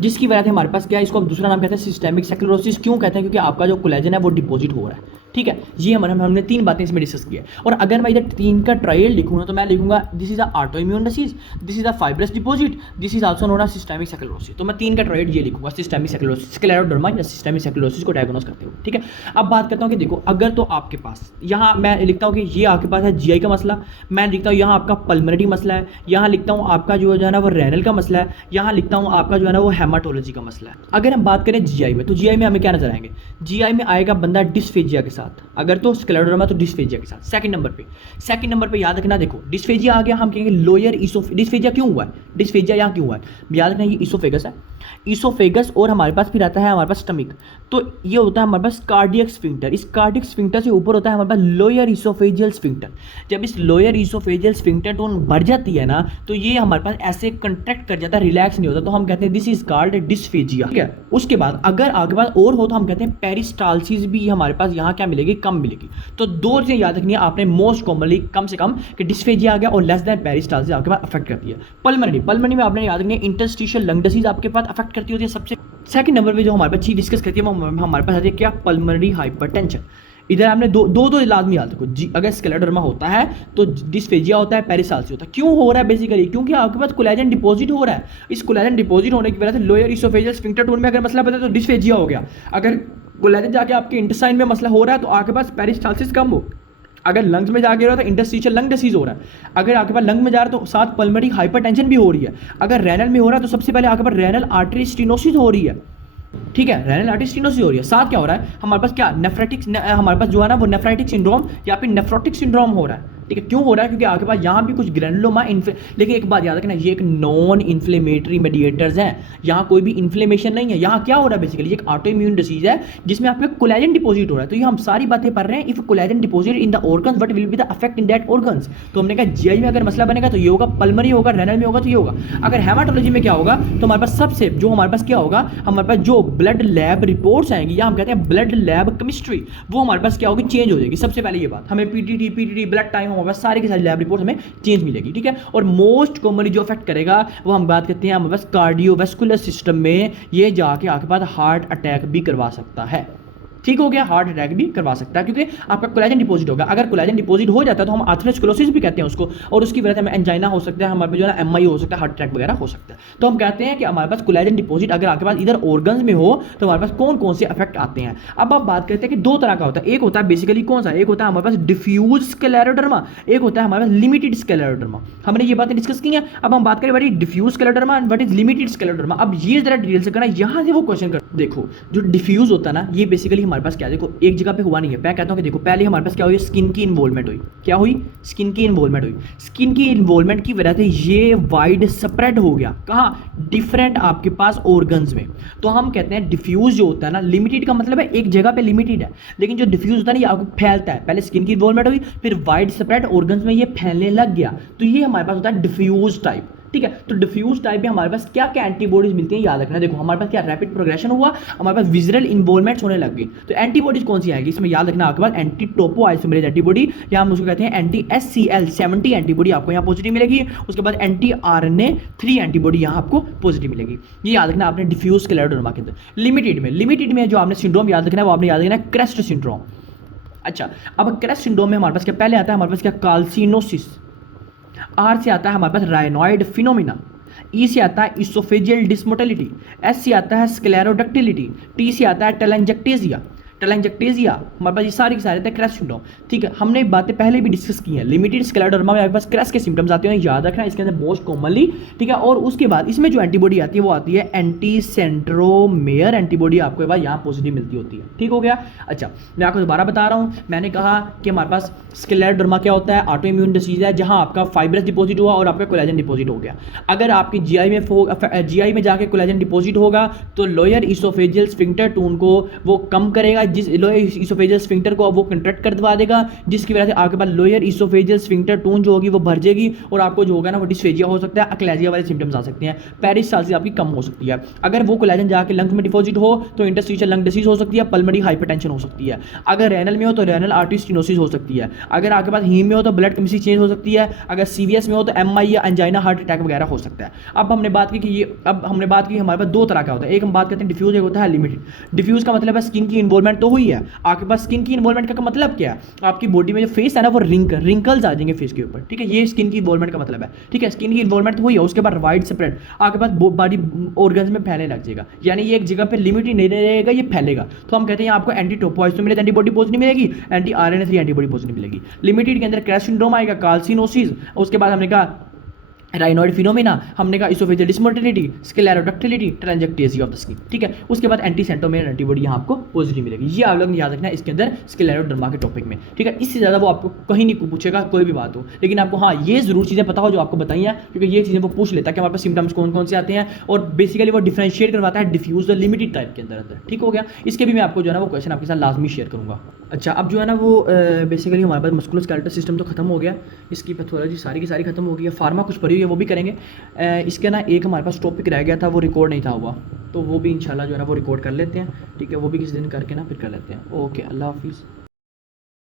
जिसकी वजह से हमारे पास क्या है, इसको दूसरा नाम कहते हैं सिस्टेमिक स्क्लेरोसिस। क्यों कहते हैं? क्योंकि आपका जो कोलेजन है वो डिपॉजिट हो रहा है। ठीक है, ये हमने 3 बातें इसमें डिस्कस की है। और अगर मैं इधर 3 का ट्रायल लिखूंगा तो मैं लिखूंगा this is a autoimmune disease, this is a fibrous deposit, this is also known as systemic sclerosis. तो मैं 3 का ट्रायल ये लिखूंगा, सिस्टेमिक स्क्लेरोसिस, स्क्लेरोडर्मा या सिस्टेमिक स्क्लेरोसिस को डायग्नोस करते हुए। ठीक है, अब बात करता हूँ कि देखो, अगर तो आपके पास यहाँ मैं लिखता हूँ कि ये आपके पास है GI का मसला, मैं लिखता हूँ यहाँ आपका पल्मोनरी मसला है, यहाँ लिखता हूँ आपका जो है ना वो रेनल का मसला है, यहाँ लिखता हूँ आपका जो है ना वो हेमाटोलॉजी का मसला है। अगर हम बात करें GI में, तो GI में हमें क्या नजर आएंगे? GI में आएगा बंदा डिस्फेजिया के साथ, अगर तो स्क्लेरोडर्मा तो डिस्फेजिया के साथ। सेकंड नंबर पे याद रखना, देखो डिस्फेजिया आ गया, हम कहेंगे लोअर इसोफेगस। डिस्फेजिया क्यों हुआ है? डिस्फेजिया यहाँ क्यों हुआ है? याद रखना, ये इसोफेगस है, इसोफेगस, और हमारे पास फिर आता है हमारे पास स्टमक। तो ये होता है हमारे पास कार्डियक स्फिंक्टर, इस कार्डियक स्फिंक्टर से ऊपर होता है हमारे पास लोअर इसोफेजियल स्फिंक्टर। जब इस लोअर इसोफेजियल स्फिंक्टर टोन बढ़ जाती है ना तो ये हमारे पास ऐसे कंट्रैक्ट कर जाता है, रिलैक्स नहीं होता, तो हम कहते हैं दिस इज कॉल्ड डिस्फेजिया। ठीक है, उसके बाद अगर आपके पास और हो तो हम कहते हैं पेरिस्टाल्सिस भी हमारे पास यहाँ क्या मिलेगी? कम मिलेगी। तो 2 चीजें याद रखनी है आपने मोस्ट कॉमनली, कम से कम, कि डिस्फेजिया आ गया और लेस देन पेरिस्टाल्सिस आपके पास अफेक्ट करती है। पल्मोनरी में आपने याद रखनी है इंटरस्टिशियल लंग डिसीज आपके पास अफेक्ट करती होती है सबसे। सेकंड नंबर पे जो हमारे पास चीज डिस्कस करती है वो हमारे पास आती है क्या? Pulmonary hypertension. इधर आपने दो लाजमी याद रखो, अगर स्क्लेरोडर्मा होता है तो डिस्फेजिया होता है, पेरिस्टाल्सिस होता है। क्यों हो रहा है? बेसिकली क्योंकि आपके पास कोलेजन डिपॉजिट हो रहा है। इस कोलेजन डिपॉजिट होने की वजह से लोअर इसोफेजियल स्फिंक्टर टोन में अगर मसला बता तो डिस्फेजिया हो गया। अगर कोलेजन जाके आपके इंटेस्टाइन में मसला हो रहा है तो आपके पास पेरिस्टाल्सिस कम हो। अगर लंग्स में जाके हो रहा है तो इंटरस्टिशियल लंग डिसीज हो रहा है। अगर आपके पास लंग में जा रहा है तो साथ पल्मोनरी हाइपरटेंशन भी हो रही है। अगर रेनल में हो रहा है तो सबसे पहले आपके पास रेनल आर्टरी स्टेनोसिस हो रही है। ठीक है, रेनल आर्टरी स्टेनोसिस हो रही है। साथ क्या हो रहा है हमारे पास? क्या नेफ्रेटिक, हमारे पास जो है ना वो नेफ्राइटिक सिंड्रोम या फिर नेफ्रोटिक सिंड्रोम हो रहा है। ठीक है, क्यों हो रहा है? क्योंकि आपके पास यहाँ भी कुछ ग्रैनुलोमा लेकिन एक बात याद रखना, ये एक नॉन इन्फ्लेमेटरी मेडिएटर्स हैं, यहाँ कोई भी इन्फ्लेमेशन नहीं है। यहाँ क्या हो रहा है बेसिकली, एक ऑटो इम्यून डिसीज है जिसमें आपका कोलेजन डिपॉजिट हो रहा है। तो ये हम सारी बातें पढ़ रहे हैं, if collagen deposit in the organs what will be the effect in that organs. तो हमने कहा जीआई में अगर मसला बनेगा तो ये होगा, पल्मरी होगा, रेनल में होगा तो ये होगा। अगर हेमाटोलॉजी में क्या होगा, तो हमारे पास सबसे जो हमारे पास क्या होगा, हमारे पास जो ब्लड लैब रिपोर्ट्स आएंगी, या हम कहते हैं ब्लड लैब केमिस्ट्री, वो हमारे पास क्या होगी, चेंज हो जाएगी। सबसे पहले ये बात, हमें पीटीटी ब्लड टाइम, हमारे पास सारी की सारी लैब रिपोर्ट हमें चेंज मिलेगी। ठीक है, और मोस्ट कॉमनली जो अफेक्ट करेगा वो हम बात करते हैं हमारे पास कार्डियोवैस्कुलर सिस्टम में, ये जाके आपके पास हार्ट अटैक भी करवा सकता है। ठीक हो गया, हार्ट अटैक भी करवा सकता है क्योंकि आपका कोलेजन डिपॉजिट होगा। अगर कोलेजन डिपॉजिट हो जाता है तो हम एथेरोस्क्लेरोसिस भी कहते हैं उसको, और उसकी वजह से हमें एंजाइना हो सकता है, हमारे पास जो है ना एमआई हो सकता है, हार्ट अटैक वगैरह हो सकता है। तो हम कहते हैं कि हमारे पास कोलेजन डिपॉजिट अगर आपके पास इधर ऑर्गन्स में हो तो हमारे पास कौन कौन से इफेक्ट आते हैं। अब आप बात करते हैं कि दो तरह का होता है, एक होता है बेसिकली कौन सा, एक होता है हमारे पास डिफ्यूज स्क्लेरोडर्मा, एक होता है हमारे पास लिमिटेड स्क्लेरोडर्मा। हमने ये बातें डिस्कस की हैं। अब हम बात करें what is diffuse scleroderma and what is limited scleroderma. अब ये जरा डिटेल से करना, यहाँ से वो क्वेश्चन कर, देखो जो डिफ्यूज होता है ना, ये बेसिकली हमारे पास क्या, देखो एक जगह पे हुआ नहीं है। मैं कहता हूं कि देखो पहले हमारे पास क्या हुई, स्किन की इन्वॉल्वमेंट हुई, क्या हुई, स्किन की इन्वॉल्वमेंट हुई। स्किन की इन्वॉल्वमेंट की वजह से ये वाइड स्प्रेड हो गया, कहाँ, डिफरेंट आपके पास ऑर्गन्स में। तो हम कहते हैं डिफ्यूज जो होता है ना, लिमिटेड का मतलब है एक जगह पे लिमिटेड है, लेकिन जो डिफ्यूज होता है ना ये आपको फैलता है। पहले स्किन की इन्वॉल्वमेंट हुई, फिर वाइड स्प्रेड ऑर्गन्स में ये फैलने लग गया, तो ये हमारे पास होता है डिफ्यूज टाइप। ठीक है, तो डिफ्यूज टाइप में हमारे पास क्या क्या एंटीबॉडीज मिलती हैं, याद रखना। देखो हमारे पास क्या रैपिड प्रोग्रेशन हुआ, हमारे पास विजुअल इन्वॉल्वमेंट्स होने लग गई, तो एंटीबॉडीज कौन सी आएगी इसमें, याद रखना आपके पास एंटी टोपो आइसोमेरेज एंटीबॉडी, या हम उसको कहते हैं एंटी SCL70 एंटीबॉडी आपको यहाँ पॉजिटिव मिलेगी। उसके बाद एंटी RNA3 एंटीबॉडी यहाँ आपको पॉजिटिव मिलेगी। ये याद रखना आपने डिफ्यूज स्क्लेरोडर्मा के अंदर। लिमिटेड में जो आपने सिंड्रोम याद रखना है वो आपने याद रखना है क्रेस्ट सिंड्रोम। अच्छा, अब क्रेस्ट सिंड्रोम में हमारे पास क्या पहले आता है, हमारे पास क्या, कार्सिनोसिस। आर से आता है हमारे पास रायनॉइड फिनोमिना, ई से आता है इसोफेजियल डिस्मोटिलिटी, एस से आता है स्क्लेरोडक्टिलिटी, टी से आता है टेलेंजेक्टेजिया हमारे पास ये सारे के सारे थे क्रेस्ट सिंड्रोम। ठीक है, हमने बातें पहले भी डिस्कस की हैं। लिमिटेड स्क्लेरोडर्मा में आपके पास क्रेस्ट के सिम्टम्स आते हैं, याद रखना इसके अंदर मोस्ट कॉमनली। ठीक है, और उसके बाद इसमें जो एंटीबॉडी आती है वो आती है एंटी सेंट्रोमेयर एंटीबॉडी, आपको बार यहाँ पॉजिटिव मिलती होती है। ठीक हो गया। अच्छा, मैं आपको दोबारा बता रहा हूँ, मैंने कहा कि हमारे पास स्क्लेरोडर्मा क्या होता है, ऑटो इम्यून डिसीज है जहाँ आपका फाइब्रस डिपॉजिट हुआ और आपका कोलेजन डिपॉजिट हो गया। अगर आपकी जीआई में जाके कोलेजन डिपॉजिट होगा तो लोअर इसोफेजियल स्फिंक्टर टून को वो कम करेगा, जिस लोअर इसोफेजियल स्फिंक्टर को वो कंट्रैक्ट कर दवा देगा, जिसकी वजह से आपके पास लोअर इसोफेजियल स्फिंक्टर टून जो होगी वो भर जाएगी और आपको जो होगा ना वो डिस्फेजिया हो सकता है, अक्लेजिया वाले सिम्टम्स आ सकते हैं, पेरिस्टाल्सिस आपकी कम हो सकती है। अगर वो कोलेजन जाके लंग्स में डिपॉजिट हो तो इंटरस्टिशियल लंग डिसीज हो सकती है, पल्मोनरी हाइपरटेंशन हो सकती है। अगर रेनल में हो तो रेनल आर्टरी स्टेनोसिस हो सकती है। अगर आपके पास हीम में हो तो ब्लड केमिस्ट्री चेंज हो सकती है। अगर सीवीएस में हो तो एमआई या एंजाइना हार्ट अटैक वगैरह हो सकता है। अब हमने बात की कि ये, अब हमने बात की हमारे पास दो तरह का होता है, एक हम बात करते हैं डिफ्यूज, एक होता है लिमिटेड। डिफ्यूज का मतलब है स्किन की इन्वॉल्वमेंट तो हुई है, आपके पास स्किन की इन्वॉल्वमेंट का मतलब क्या है, आपकी बॉडी में जो फेस है ना वो रिंकल्स आ जाएंगे फेस के ऊपर। ठीक है, ये स्किन की इन्वॉल्वमेंट का मतलब है। ठीक है, स्किन की इन्वॉल्वमेंट हुई है, उसके बाद वाइड स्प्रेड आपके पास बॉडी ऑर्गन्स में फैलने लग जाएगा, यानी ये एक जगह पे लिमिट ही नहीं रहेगा, ये फैलेगा। तो हम कहते हैं आपको एंटी टोपो आइसोमेरेज एंटीबॉडी पॉजिटिव मिलेगी, एंटी RNA3 एंटीबॉडी पॉजिटिव मिलेगी। लिमिटेड के अंदर क्रेस्ट सिंड्रोम आएगा, कार्सिनोसिस, उसके बाद हमने कहा राइनॉइड फिनोमिना, हमने कहा इसोफेजियल डिस्मोटिलिटी, स्क्लेरोडक्टिलिटी, टेलेंजेक्टेजिया ऑफ द स्किन। ठीक है, उसके बाद एंटी सेंट्रोमेयर एंटीबॉडी यहाँ आपको पॉजिटिव मिलेगी। ये आप लोग याद रखना है इसके अंदर स्क्लेरोडर्मा के टॉपिक में। ठीक है, इससे ज़्यादा वो आपको कहीं नहीं पूछेगा, कोई भी बात हो, लेकिन आपको हाँ ये जरूर चीज़ें पता हो जो आपको बताई हैं, क्योंकि ये चीज़ें वो पूछ लेता है कि हमारे पास सिम्टम्स कौन कौन से आते हैं, और बेसिकली वो डिफरेंशिएट करवाता है डिफ्यूज और लिमिटेड टाइप के अंदर। ठीक हो गया, इसके भी मैं आपको जो है ना वो क्वेश्चन आपके साथ लाजमी शेयर करूँगा। अच्छा, अब जो है ना वो बेसिकली हमारे पास मस्कुलोस्केलेटल सिस्टम तो खत्म हो गया, इसकी पैथोलॉजी सारी की सारी खत्म हो गई है, फार्मा कुछ पड़ी हुई है वो भी करेंगे। इसके ना एक हमारे पास टॉपिक रह गया था, वो रिकॉर्ड नहीं था हुआ, तो वो भी इंशाल्लाह जो है ना वो रिकॉर्ड कर लेते हैं। ठीक है, वो भी किसी दिन करके ना फिर कर लेते हैं। ओके, अल्लाह हाफिज़।